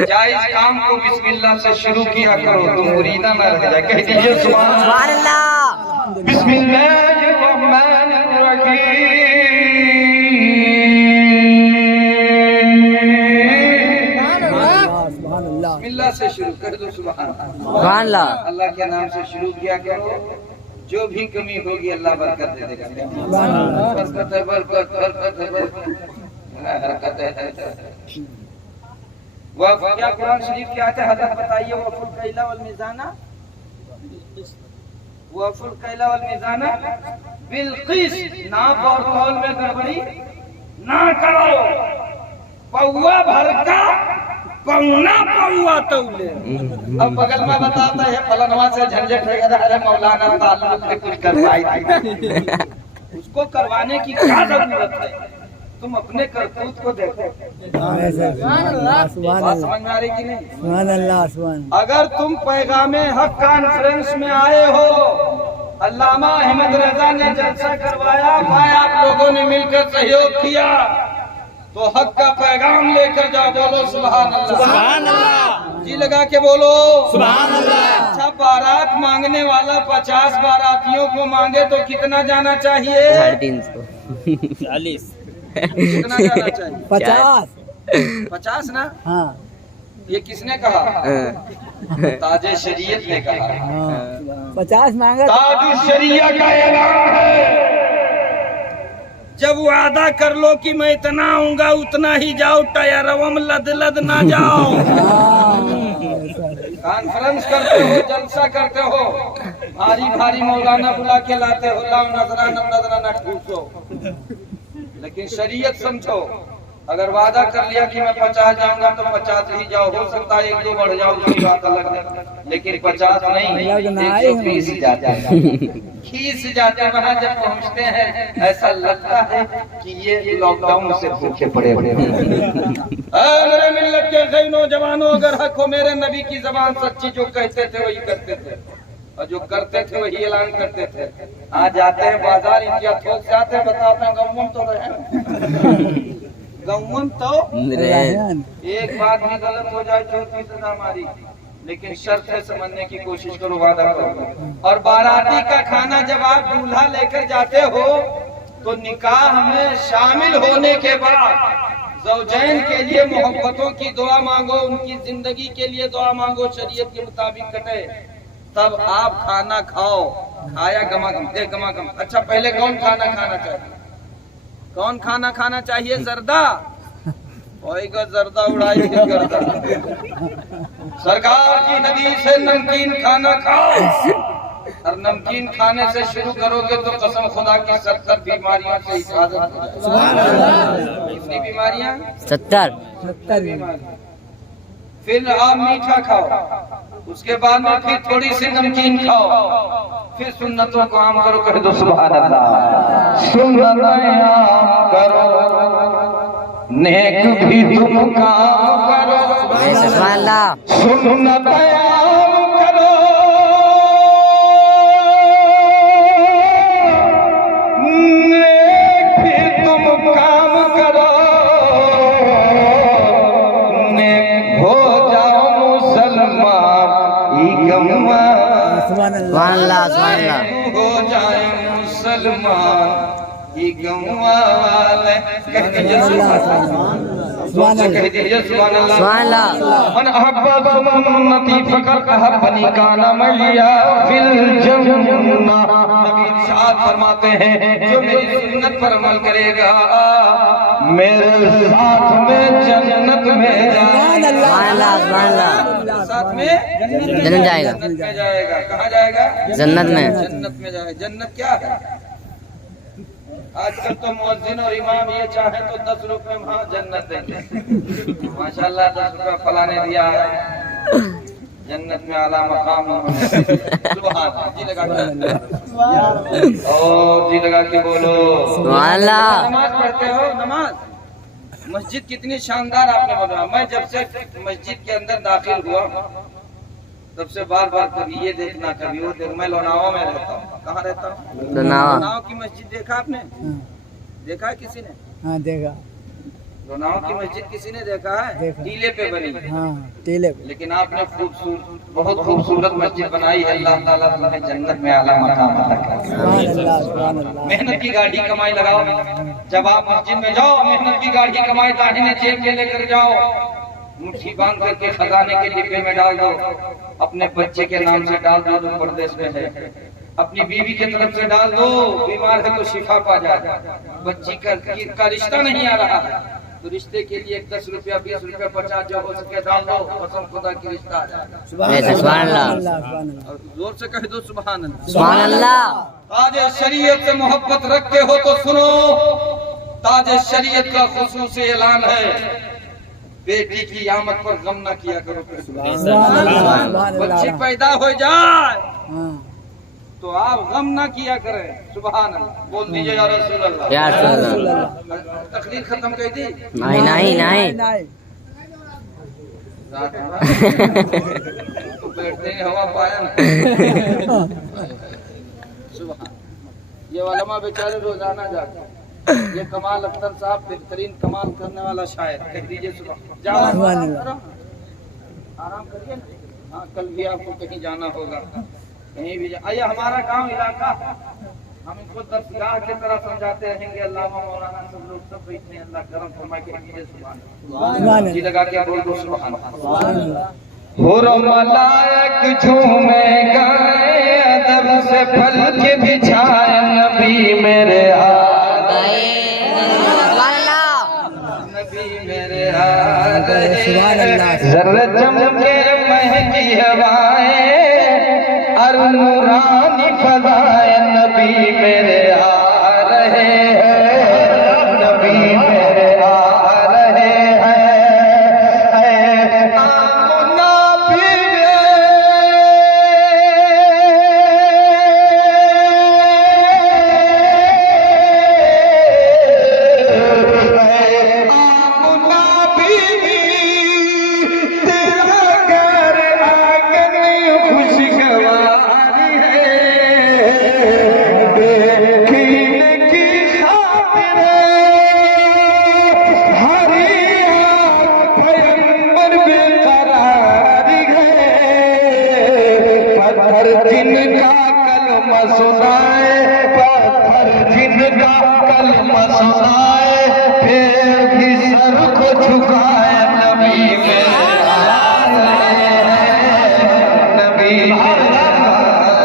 जायज काम को बिस्मिल्लाह से शुरू किया करो, तुम मुरीदा न रह जाए। कह दीजिए सुभान अल्लाह। बिस्मिल्लाह से शुरू कर दो, सुभान अल्लाह। अल्लाह के नाम से शुरू किया करो, जो भी कमी होगी अल्लाह बरकत दे देगा। बरकत है, बरकत, बरकत है, बरकत है। वह क्या कुरान शरीफ की आयत है, हजरत बताइए। वफुल कैला वल मीज़ाना, वफुल कैला वल मीज़ाना बिलकिस, नाप और तौल में गड़बड़ी ना करो। पौवा भर का पौना पौवा तौले। अब बगल में बताता है फलनवा से झंझट है, अरे मौलाना ताल्लुक से कुछ करवाई थी, उसको करवाने की क्या जरूरत है? तुम अपने करतूत को देखो। समझ में आ रही कि नहीं? अगर तुम पैगामे हक कॉन्फ्रेंस में आए हो, अल्लामा अहमद रजा ने जलसा करवाया, भाई आप लोगों ने मिलकर सहयोग किया, तो हक का पैगाम लेकर जाओ। बोलो सुभान अल्लाह, सुभान अल्लाह। जी लगा के बोलो सुभान अल्लाह। अच्छा, बारात मांगने वाला 50 बारातियों को मांगे तो कितना जाना चाहिए? 350 कितना जाना चाहिए? 50 ना? हाँ। ये किसने कहा? ताजे शरीयत ने कहा। 50 मांगा। ताज शरीयत का ऐलान है, जब वादा कर लो कि मैं इतना आऊंगा उतना ही जाओ, टायरवम लद लद ना जाओ। कॉन्फ्रेंस करते हो, जलसा करते हो, भारी भारी मौलाना बुला के लाते हो, लाओ नजराना ठूसो, लेकिन शरीयत समझो। अगर वादा कर लिया कि मैं 50 जाऊंगा तो 50 ही जाओ, हो सकता है 1-2 बढ़ जाओ, उसकी बात अलग है, लेकिन 50 नहीं, 120 जाते हैं, खींच जाते हैं। वहाँ जब पहुँचते हैं ऐसा लगता है कि ये लॉकडाउन से भूखे पड़े हुए। मेरे मिल्लत के कई नौजवानों, अगर हक हो मेरे नबी की जबान सच्ची, जो कहते थे वही करते थे और जो करते थे वही ऐलान करते थे। आज जाते हैं बाजार, इंडिया थोक से आते हैं, बताते हैं गौमन तो रहे, गौमन तो एक बात भी गलत हो जाए 34 सजा मारी, लेकिन शर्त है समझने की कोशिश करो, वादा करो। और बाराती का खाना जब आप दूल्हा लेकर जाते हो तो निकाह में शामिल होने के बाद ज़ौजैन के लिए मोहब्बतों की दुआ मांगो, उनकी जिंदगी के लिए दुआ मांगो, शरीयत के मुताबिक कटे, तब आप खाना खाओ। खाया गमागम, दे गमागम। अच्छा, पहले कौन खाना खाना चाहिए? कौन खाना खाना चाहिए? जर्दा, वही का जर्दा उड़ाई करता। सरकार की नदी से नमकीन खाना खाओ, और नमकीन खाने से शुरू करोगे तो कसम खुदा की 70 बीमारियों से हिफाजत हो जाएगी। कितनी बीमारियां? 70 बीमारियां। फिर आप मीठा खाओ, उसके बाद में फिर थोड़ी सी नमकीन खाओ, फिर सुन्नतों को आम करो। कह दो सुभान अल्लाह। सुन्नतें आम करो, नेक भी तुम काम करो, सुभान अल्लाह। सुन्नतें आम करो, नेक भी तुम काम करो, हो जाए मुसलमान ये गौवा वाले। कह दीजिए सुभान अल्लाह। मन अहब्बा सुन्नती फकत अहब्बनी काना मैया फिल जन्नह। नबी इरशाद फरमाते हैं, जो मेरी सुन्नत पर अमल करेगा मेरे साथ में जन्नत में जाएगा, साथ में जन्नत जाएगा, जाएगा। कहाँ जाएगा? जन्नत में। जन्नत में जाएगा। जन्नत क्या है? आजकल तो मुअज्जिन और इमाम ये चाहे तो 10 रुपए वहाँ जन्नत देंगे। माशाल्लाह 10 रुपए फलाने दिया है, जन्नत में आला मकाम। सुभान जी लगा और जी लगा के बोलो सुभान अल्लाह। नमाज पढ़ते हो? नमाज मस्जिद कितनी शानदार आपने बनाया। मैं जब से मस्जिद के अंदर दाखिल हुआ तब से बार बार कभी ये देखना कभी वो देख। मैं लोनावा में रहता हूँ। कहाँ रहता हूँ? लोनावा की मस्जिद देखा आपने? देखा है किसी ने? हाँ देखा। लोनावा की मस्जिद किसी ने देखा है? टीले पे बनी। हाँ टीले पे। लेकिन आपने बहुत खूबसूरत मस्जिद बनाई है। अल्लाह ताला तुम्हें जन्नत में आला मकाम अता करे। मेहनत की गाड़ी कमाई लगाओ। जब आप मस्जिद में जाओ मेहनत की गाड़ी कमाई दाहिने जेब में लेकर जाओ, मुट्ठी बांध करके खजाने के डिब्बे में डाल दो, अपने बच्चे के नाम से डाल दो जो परदेश में है, अपनी बीवी के तरफ से डाल दो, बीमार है तो शिफा पा जाए। बच्ची का रिश्ता नहीं आ रहा है तो रिश्ते के लिए 10 रुपया 20 रुपया 50 जो हो सके डाल दो, कसम खुदा की रिश्ता आ जाए। सुभान अल्लाह। और जोर से कह दो सुभान अल्लाह। सुभान अल्लाह। आज शरीयत से मोहब्बत रखते हो तो सुनो, ताज शरीयत का खुसूसी ऐलान है, बेटी की आमद पर गम न किया करो। बच्ची पैदा हो जाए तो आप गम ना किया करें। सुभान अल्लाह। बोल दीजिए या रसूल अल्लाह। या रसूल अल्लाह। तकरीर खत्म कर दी? नहीं नहीं नहीं। तो बैठने हवा पाया ना। सुभान। ये वालमा बेचारे रोजाना जाते हैं। ये कमाल अख्तर साहब बेहतरीन कमाल करने वाला शायर। कह दीजिए सुभान। जाओ आराम करिए ना। हाँ कल भी आपको कहीं जाना होगा, कहीं भी आइए। हमारा गांव इलाका हम इनको दरगाह की तरह समझाते रहेंगे। अल्लाह मौलाना सब लोग सब बैठे हैं। अल्लाह करम फरमाए के दीजिए सुभान। जी लगा के बोल दो सुभान। हुर मलाइक झूमे गाए, अदब से पलक बिछाए, नबी मेरे आ गए। मेरे आ रहे सुभान अल्लाह। हैं। जर्र चमके महकी हवाएं और नूरानी फज़ाए नबी मेरे आ रहे हैं, नबी मेरे आ रहे हैं। आमुना बीवे आमुना बीवी तेरा घर आंगन खुशगवारी है। देखने की खातिर हरी आँख पैगंबर बेकरारी है। पत्थर जिनका कलमा सुनाए, पत्थर जिनका कलमा सुनाए, फिर भी सर को झुकाए नबी मेरे आ रहे हैं, नबी आ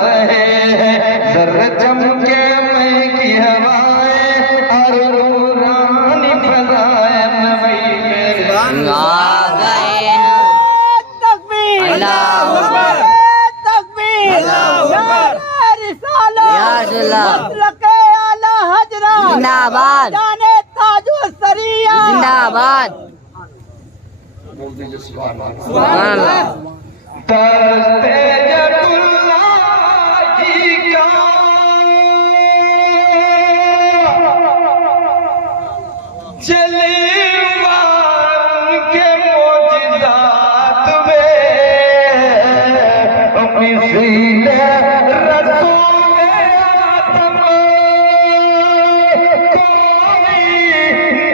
रहे हैं। जर्र चमके महकी हवाएं और नूरानी फज़ाए नबी मेरे आ गए हैं। अल्लाह अकबर। या अल्लाह। जिंदाबाद जिंदाबाद। सुभान अल्लाह। दस्ते जदुल्लाही का जलवा उनके मोजिज़ात में, मिसील रसूल आज़म कोई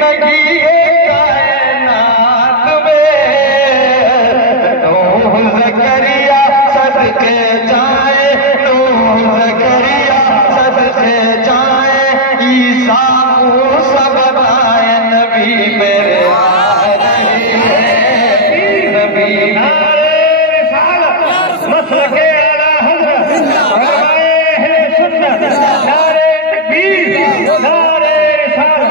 नहीं है कायनात में। नूह ज़करिया सदके जाए, नूह ज़करिया सदके जाए, ईसा मूसा बनाए नबी मेरे आ रहे हैं, नबी मसलके आला हज़रत अहले सुन्नत नारे तकबीर नारे रिसालत।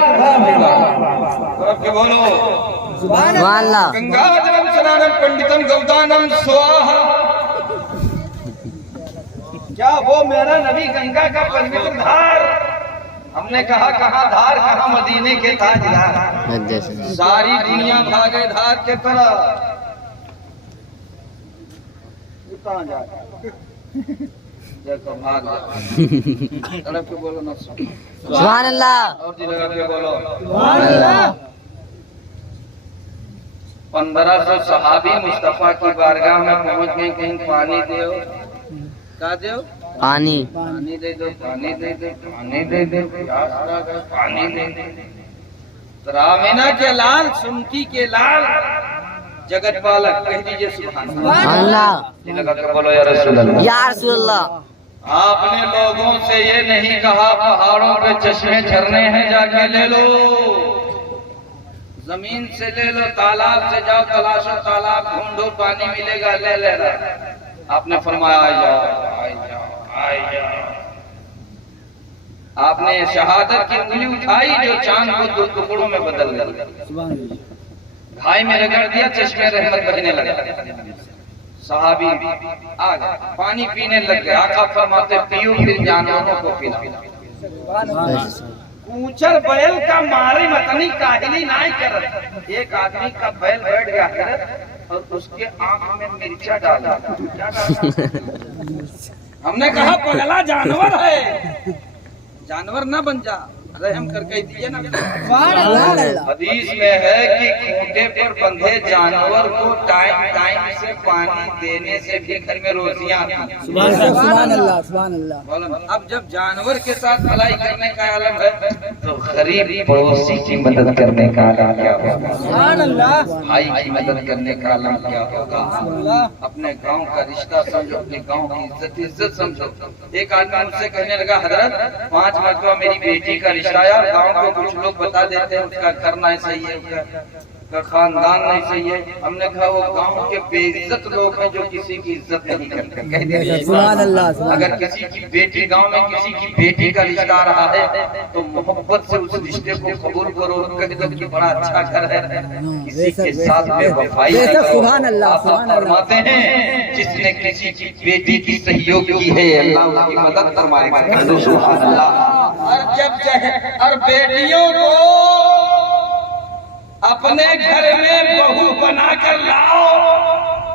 बोलो सुभान अल्लाह। गंगाजलम स्नानम पंडितम गौदानम स्वाहा। क्या वो मेरा नबी गंगा का पवित्र धार? हमने कहा कहाँ धार, कहाँ मदीने के ताजदार। सारी दुनिया भागे धार के तरफ। कहाँ जा देखो भाग तरफ के बोलो ना। सुभान अल्लाह। और जी लगा के बोलो। सुभान अल्लाह। 1500 सहाबी मुस्तफा की बारगाह में पहुंच गए। कहीं पानी दो, क्या दो? पानी। पानी दे दो, पानी दे दो, पानी दे दो, प्यास लगा, पानी दे दो। रामीना के लाल, सुनकी के लाल, जगत पालक कह दीजिए सुभान अल्लाह। जी लगा के बोलो या रसूल अल्लाह। या रसूल अल्लाह। आपने लोगों से ये नहीं कहा पहाड़ों पे चश्मे झरने हैं जाके ले लो, जमीन से ले लो, तालाब से जाओ, तलाशो तालाब, ढूंढो पानी मिलेगा, ले लेना। आपने फरमाया आ जाओ, आ जाओ, आ जाओ। आपने शहादत की उंगली उठाई जो चांद को 2 टुकड़ों में बदल गई, घाई में रगड़ दिया, चश्मे रहमत बहने लगा। सहाबी आ गए, पानी पीने लग गए। आका फरमाते पियो फिर जानवरों को पिला। ऊंचर बैल का मारे मतनी काहिली नहीं करत। एक आदमी का बैल बैठ गया है और उसके आंख में मिर्चा डाला। हमने कहा पगला जानवर है, जानवर न बन जा, रहम करके दिए ना। हदीस में है कि खूंटे पर बंधे जानवर को टाइम टाइम से पानी देने से भी घर में रोजियां आती। सुभान अल्लाह। सुभान अल्लाह। अब जब जानवर के साथ भलाई करने का आलम है तो गरीब पड़ोसी की मदद करने का आलम क्या होगा? सुभान अल्लाह। भाई की मदद करने का आलम क्या होगा? अपने गांव का रिश्ता समझो, अपने गांव की इज्जत समझो। एक आदमी मुझसे कहने लगा, हजरत 5 मरतबा मेरी बेटी का रिश्ता यार गांव के कुछ लोग बता देते हैं उसका घर नहीं सही है, उसका खानदान नहीं सही है। हमने कहा वो गांव के बेइज्जत लोग हैं जो किसी की इज्जत नहीं करते। कह दीजिए सुभान अल्लाह, सुभान अगर किसी की बेटी गांव में किसी की बेटी का रिश्ता आ रहा है तो मोहब्बत से उस रिश्ते को कबूल करो, कह दो कि बड़ा अच्छा घर है, किसी के साथ बेवफाई न करो। सुभान अल्लाह, आप सुभान अल्लाह। फरमाते हैं जिसने किसी की बेटी की सहयोग की है अल्लाह उसकी मदद फरमाएगा। कह दो सुभान अल्लाह। और जब और बेटियों को अपने घर में बहू बनाकर लाओ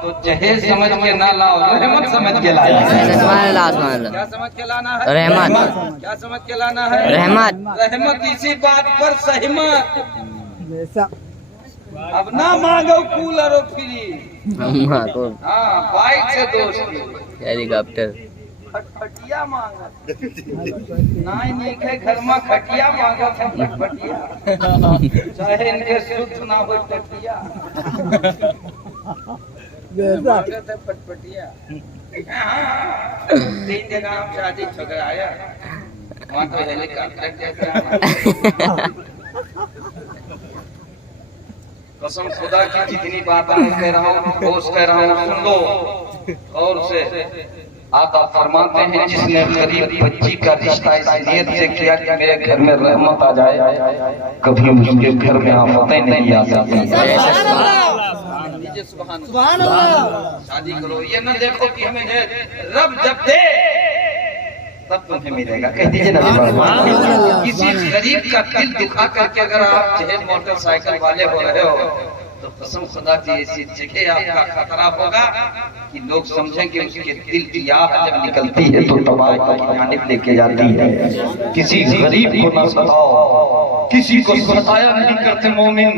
तो जहेज समझ के ना लाओ, रहमत समझ के लाओ। सुभान अल्लाह, सुभान अल्लाह। क्या समझ के लाना है? रहमत। क्या समझ के लाना है? रहमत। रहमत। इसी बात पर सहमत। बेशक। अब ना मांगो कूलर और फ्री, हाँ बाइक से दोस्ती, हेलीकॉप्टर, खटखटिया मांगा नहीं के घर में खटिया मांगा था, खटखटिया चाहे इनके शुद्ध ना हो टटिया मांगा था फटफटिया। 3 जगह हम शादी ठुकराया, वहाँ तो हेलीकॉप्टर जैसा। कसम खुदा की जितनी बात मैं कह रहा हूँ ठोस कह रहा हूँ, सुन लो और से। आका फरमाते हैं जिसने गरीब बच्ची का रिश्ता इस नियत से किया कि मेरे घर में रहमत आ जाए, कभी उसके घर में आफतें नहीं आ सकती। सुभान अल्लाह। शादी करो, ये न देखो कि हमें रब जब दे तब तुम्हें मिलेगा, कह दीजिए ना। किसी गरीब का दिल दुखा करके अगर आप जहेज मोटरसाइकिल वाले हो रहे हो तो कसम खुदा की ऐसी जगह आपका खतरा होगा कि लोग समझें कि उसके दिल की आह जब निकलती है तो तबाही की जानिब लेके जाती है। किसी गरीब को न सताओ, किसी को सताया नहीं करते मोमिन।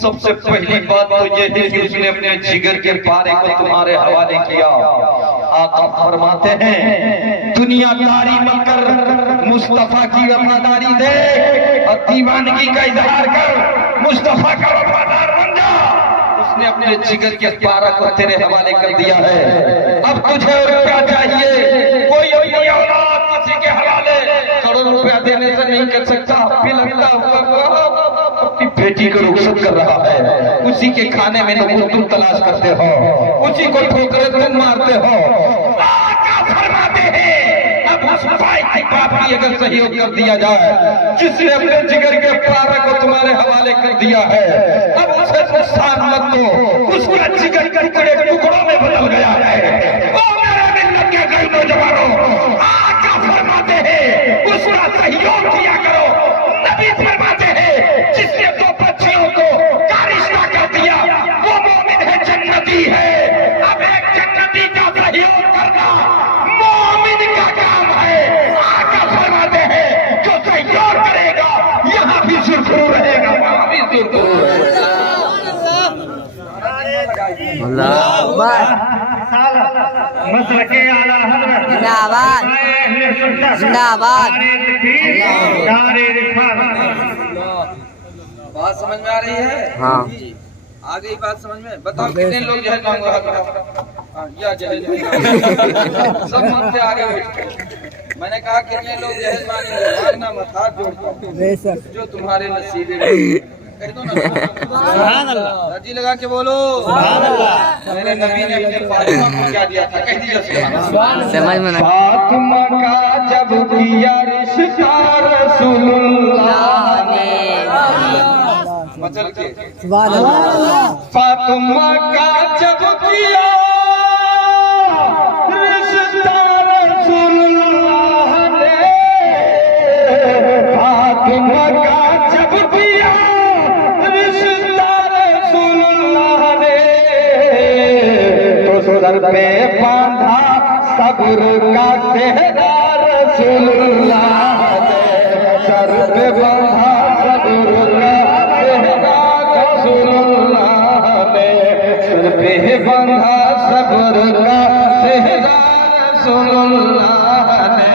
सबसे पहली बात तो ये है कि उसने अपने जिगर के पारे को तुम्हारे हवाले किया। आका फरमाते हैं दुनियादारी मत कर, मुस्तफा की वफादारी दे और दीवानगी का इजहार कर, मुस्तफा का वफादार बन जा। उसने अपने जिगर के पारा को तेरे हवाले कर दिया है, अब तुझे और क्या चाहिए? कोई अपनी औलाद किसी के हवाले करोड़ों रुपया देने से नहीं कर सकता। अपनी बेटी को रुखसत कर रहा है, उसी के खाने में तुम तलाश करते हो, उसी को ठोकरे तुम मारते हो। फरमाते हैं अब उस भाई की बात की अगर सहयोग कर दिया जाए जिसने अपने जिगर के पारा को तुम्हारे हवाले कर दिया है, अब उसे नुकसान मत दो, उसका जिगर टुकड़े टुकड़ों में बदल गया है। ओ मेरे मिल्लत के कई नौजवानों, आका फरमाते हैं उसका सहयोग किया करो। नबी फरमाते हैं जिसने 2 बच्चियों को का रिश्ता कर दिया वो मोमिन है, जन्नती है। अब एक जन्नती का सहयोग करना मोमिन का काम है। आका फरमाते हैं जो सहयोग करेगा यहाँ भी सुरखरू रहेगा, वहाँ भी सुरखरू रहेगा। मसलके आला हज़रत जिंदाबाद, जिंदाबाद। बात समझ में आ रही है? हाँ। आ गई बात समझ में? बताओ कितने लोग जहज मांगो हाथ उठाओ। या जहज सब मन से आगे बैठ। मैंने कहा कितने लोग जहज मांगेंगे? मांगना मत, हाथ जोड़ता जो तुम्हारे नसीबे में। कह दो ना सुभान अल्लाह, राजी लगा के बोलो सुभान अल्लाह। मेरे नबी ने अपने फातिमा को क्या दिया था? कह दीजिए सुभान अल्लाह। समझ में ना। फातिमा का जब किया रिश्ता रसूलुल्लाह ने, मचल के सुभान अल्लाह। फातिमा का जब किया रिश्ता रसूलुल्लाह ने, फातिमा का जब किया रिश्ता रसूलुल्लाह ने, तो सर पे बांधा सब्र का सेहरा रसूलुल्लाह ने, सर पे बांधा सब्र का सेहरा रसूलुल्लाह ने, सर पे बांधा सब्र का सेहरा रसूलुल्लाह ने।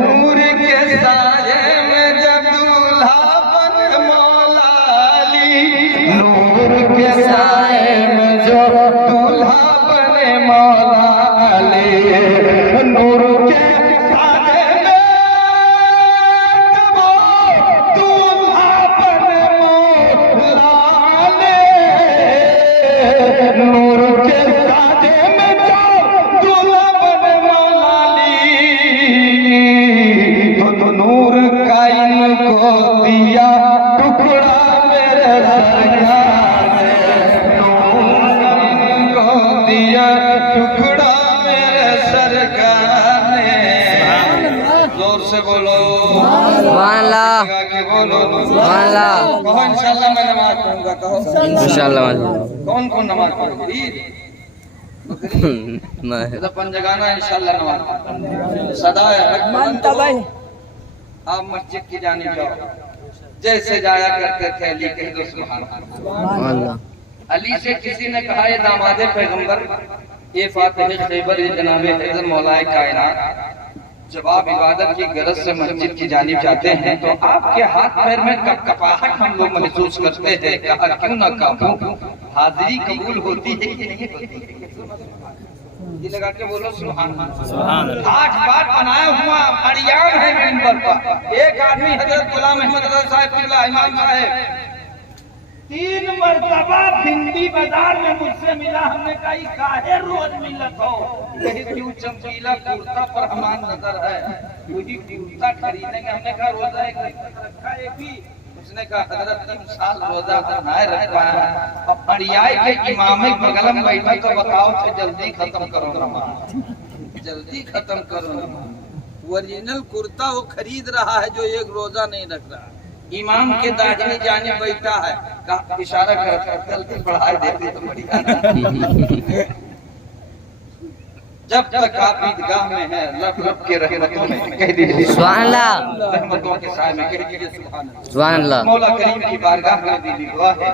नूर के साये में जब दूल्हा बन मौला अली, नूर के साये में जो दूल्हा बने मौला अली, नूर के साये में जब बोलो सुभान अल्लाह। कहो इंशाल्लाह मैं नमाज पढ़ूंगा। कहो इंशाल्लाह। कौन कौन नमाज पढ़ेगा? ईद नहीं तो पंजगाना इंशाल्लाह नमाज पढ़ेंगे। सदा है मानता भाई। आप मस्जिद की जानी जाओ जैसे जाया करते थे अली कह दो सुभान अल्लाह। सुभान अल्लाह। अली से किसी ने कहा ये दामादे पैगंबर ये फातिह खैबर ये जनाबे हैदर मौलाए कायनात जब आप इबादत की गरज से मस्जिद की जानिब जाते हैं तो आपके हाथ पैर में कपकपाहट हम लोग महसूस करते हैं। कहा क्यों ना काबू हाजिरी कबूल होती है कि नहीं होती? ये लगा के बोलो सुभान अल्लाह। 8 बार बनाया हुआ अड़ियान है मिंबर पर। एक आदमी हजरत गुलाम अहमद रजा साहब किबला इमाम साहब 3 मरतबा भिंडी बाजार में मुझसे मिला। हमने कहा ये काहे रोज मिलत हो? कहीं क्यों चमकीला कुर्ता पर हमार नजर है वही कुर्ता खरीदेंगे। हमने कहा रोजा एक रखा है भी। उसने कहा हजरत 3 साल रोजा बनाए रखा है। अब अड़ियाई के इमाम बगल में बैठा तो बताओ तो जल्दी खत्म करो नमाज, जल्दी खत्म करो नमाज। ओरिजिनल कुर्ता वो खरीद रहा है जो एक रोजा नहीं रख रहा। इमाम के दाहिनी जानिब बैठा है। कहा इशारा कर जल्दी बढ़ाई देते तो बढ़िया। जब तक आप ईदगाह में हैं रब रब के रहमतों में कह दीजिए सुभान अल्लाह। रहमतों के साए में कह दीजिए सुभान अल्लाह। सुभान अल्लाह। मौला करीम की बारगाह में दी दुआ है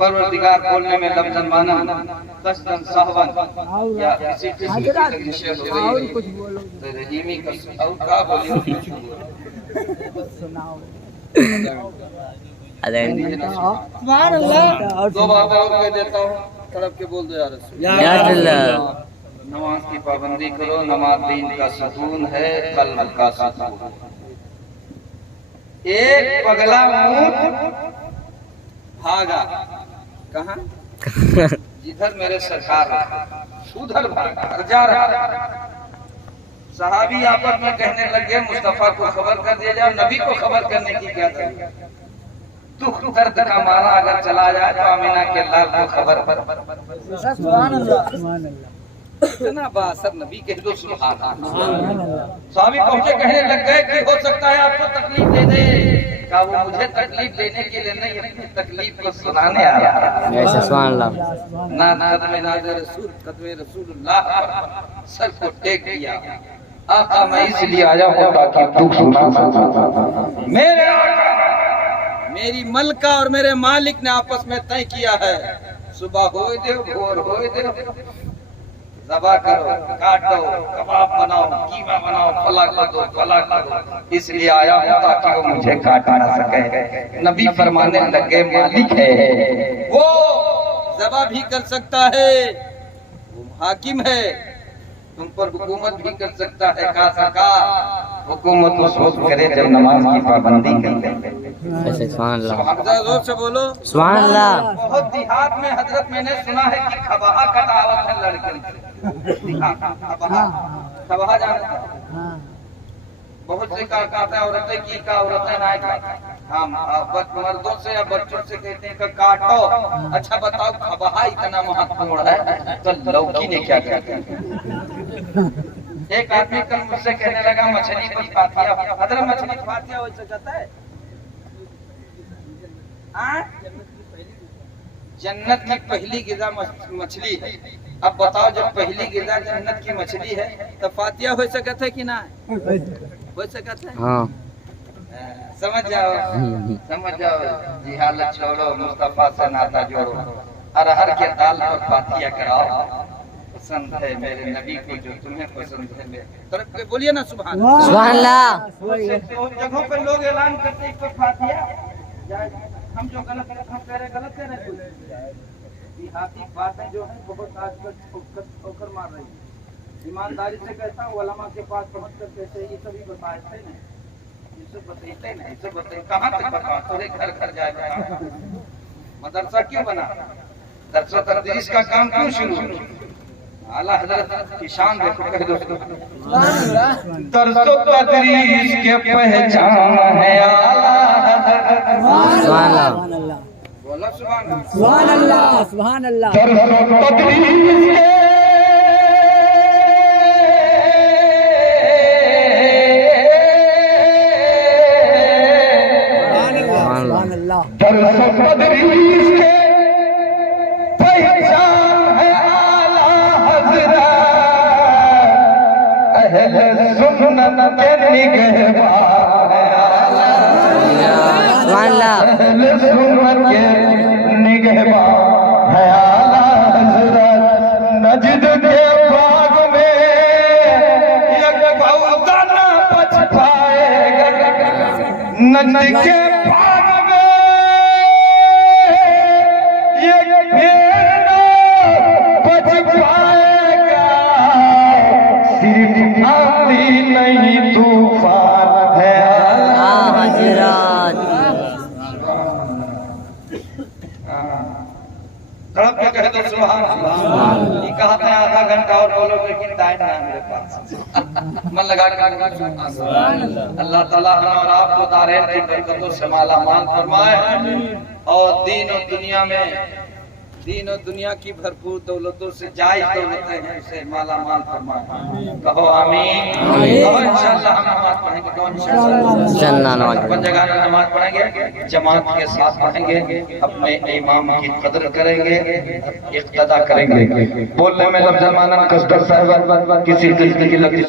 परवरदिगार बोलने में लफ्ज़न माना कसदन सहवन या किसी किस्म की विशेष और कुछ बोलो तो रहीमी का और का बोलिए सुनाओ। अरे सुभान अल्लाह। 2 बात और कह देता हूँ तड़प के बोल दो यार रसूल। या अल्लाह। नमाज की पाबंदी करो। नमाज दीन का सुकून है कल्ब का सुकून। एक पगला ऊंट भागा कहाँ? जिधर मेरे सरकार उधर भागा जा रहा। सहाबी आपस में कहने लगे मुस्तफा को खबर कर दिया जाए। नबी को खबर करने की क्या जरूरत? दुख दर्द का मारा अगर चला जाए तो आमिना के लाल को खबर पर। सुभान अल्लाह। सुभान अल्लाह। इतना बासर नबी कह दो सुभान अल्लाह। स्वामी पहुंचे कहने लग गए कि हो सकता है आपको तकलीफ दे दे। कहा वो मुझे तकलीफ देने के लिए नहीं अपनी तकलीफ को सुनाने आया। ऐसा सुभान अल्लाह। ना कदमे नाज़ रसूल कदमे रसूलुल्लाह सर को टेक दिया। आका मैं इसलिए आया हूँ ताकि दुख सुना सकूं। मेरे आका मेरी मलका और मेरे मालिक ने आपस में तय किया है सुबह हो दे भोर हो दे ज़बा करो काटो कबाब बनाओ कीमा बनाओ फला कर दो। इसलिए आया हूँ ताकि वो मुझे काट ना सके। नबी फरमाने लगे मालिक है वो ज़बा भी कर सकता है वो हाकिम है तुम पर हुकूमत भी कर सकता है। का सका हुकूमत उस वक्त करे जब नमाज की पाबंदी करे। ऐसे सुभान अल्लाह। जोर से बोलो सुभान अल्लाह। बहुत देहात में हजरत मैंने सुना है कि खबहा कटावत है लड़के खबहा जाना बहुत से कहता है औरतें की का औरतें ना हम मर्दों से या बच्चों से कहते हैं कि काटो। अच्छा बताओ खबहा इतना महत्वपूर्ण है तो लौकी ने क्या किया? एक आदमी कल मुझसे कहने लगा मछली पर फातिया अदर मछली फातिया हो सकता है। जन्नत की पहली गिज़ा मछली है। अब बताओ जब पहली गिज़ा जन्नत की मछली है तो फातिया हो सकता है कि ना हो सकता है? हाँ समझ जाओ जी हालत छोड़ो मुस्तफा से नाता जोड़ो। अरहर के दाल पर फातिया कराओ पसंद है मेरे नबी को जो तुम्हें पसंद है मेरे तरफ के बोलिए ना सुभान अल्लाह। जगहों पे लोग ऐलान करते हैं कि फातिया हम जो गलत हम कह रहे गलत कह रहे। हाथी बातें जो है बहुत आजकल ठोकर मार रही है। ईमानदारी से कहता हूँ उलमा के पास पहुँच कर कहते ये सभी बताते नहीं इसे बताते नहीं इसे बताते कहाँ तक बताओ थोड़े घर घर जाए। मदरसा क्यों बना? दरसा तदरीस का काम क्यों शुरू? आला हजरत की शान देखो कह दो दरसो तदरीस के पहचान है आला हजरत। सुभान अल्लाह। बोला सुभान अल्लाह। सुभान अल्लाह। सुभान अल्लाह। दरसो तदरीस के अगर तदरीस के पहचान है आला हजरत, अहले सुन्नत के निगहबान है आला हजरत, अहले सुन्नत के निगहबान है आला हजरत। नजद के बाग में एक पौधा न बच पाएगा, नजद के बाग में एक पेड़ न बच पाएगा, सिर्फ आंधी नहीं तूफान है आला हजरत। तड़प के कह दो सुभान अल्लाह। ये कहा था आधा घंटा और बोलो, लेकिन टाइम ना मेरे पास। मन लगा के अल्लाह ताला हमें और आपको दारेर की बरकतों से माला माल फरमाए और दीन और दुनिया की भरपूर दौलतों से जायज दौलतें हैं उसे माला माल फरमाए। कहो आमीन। कहो इंशाअल्लाह हम नमाज पढ़ेंगे। कौन इंशाअल्लाह अपन जगह में नमाज पढ़ेंगे, जमात के साथ पढ़ेंगे, अपने इमाम की कदर करेंगे, इक्तदा करेंगे। बोलने में लफ्ज़ मानन कसदर साहिब किसी किस्म की लफ्ज़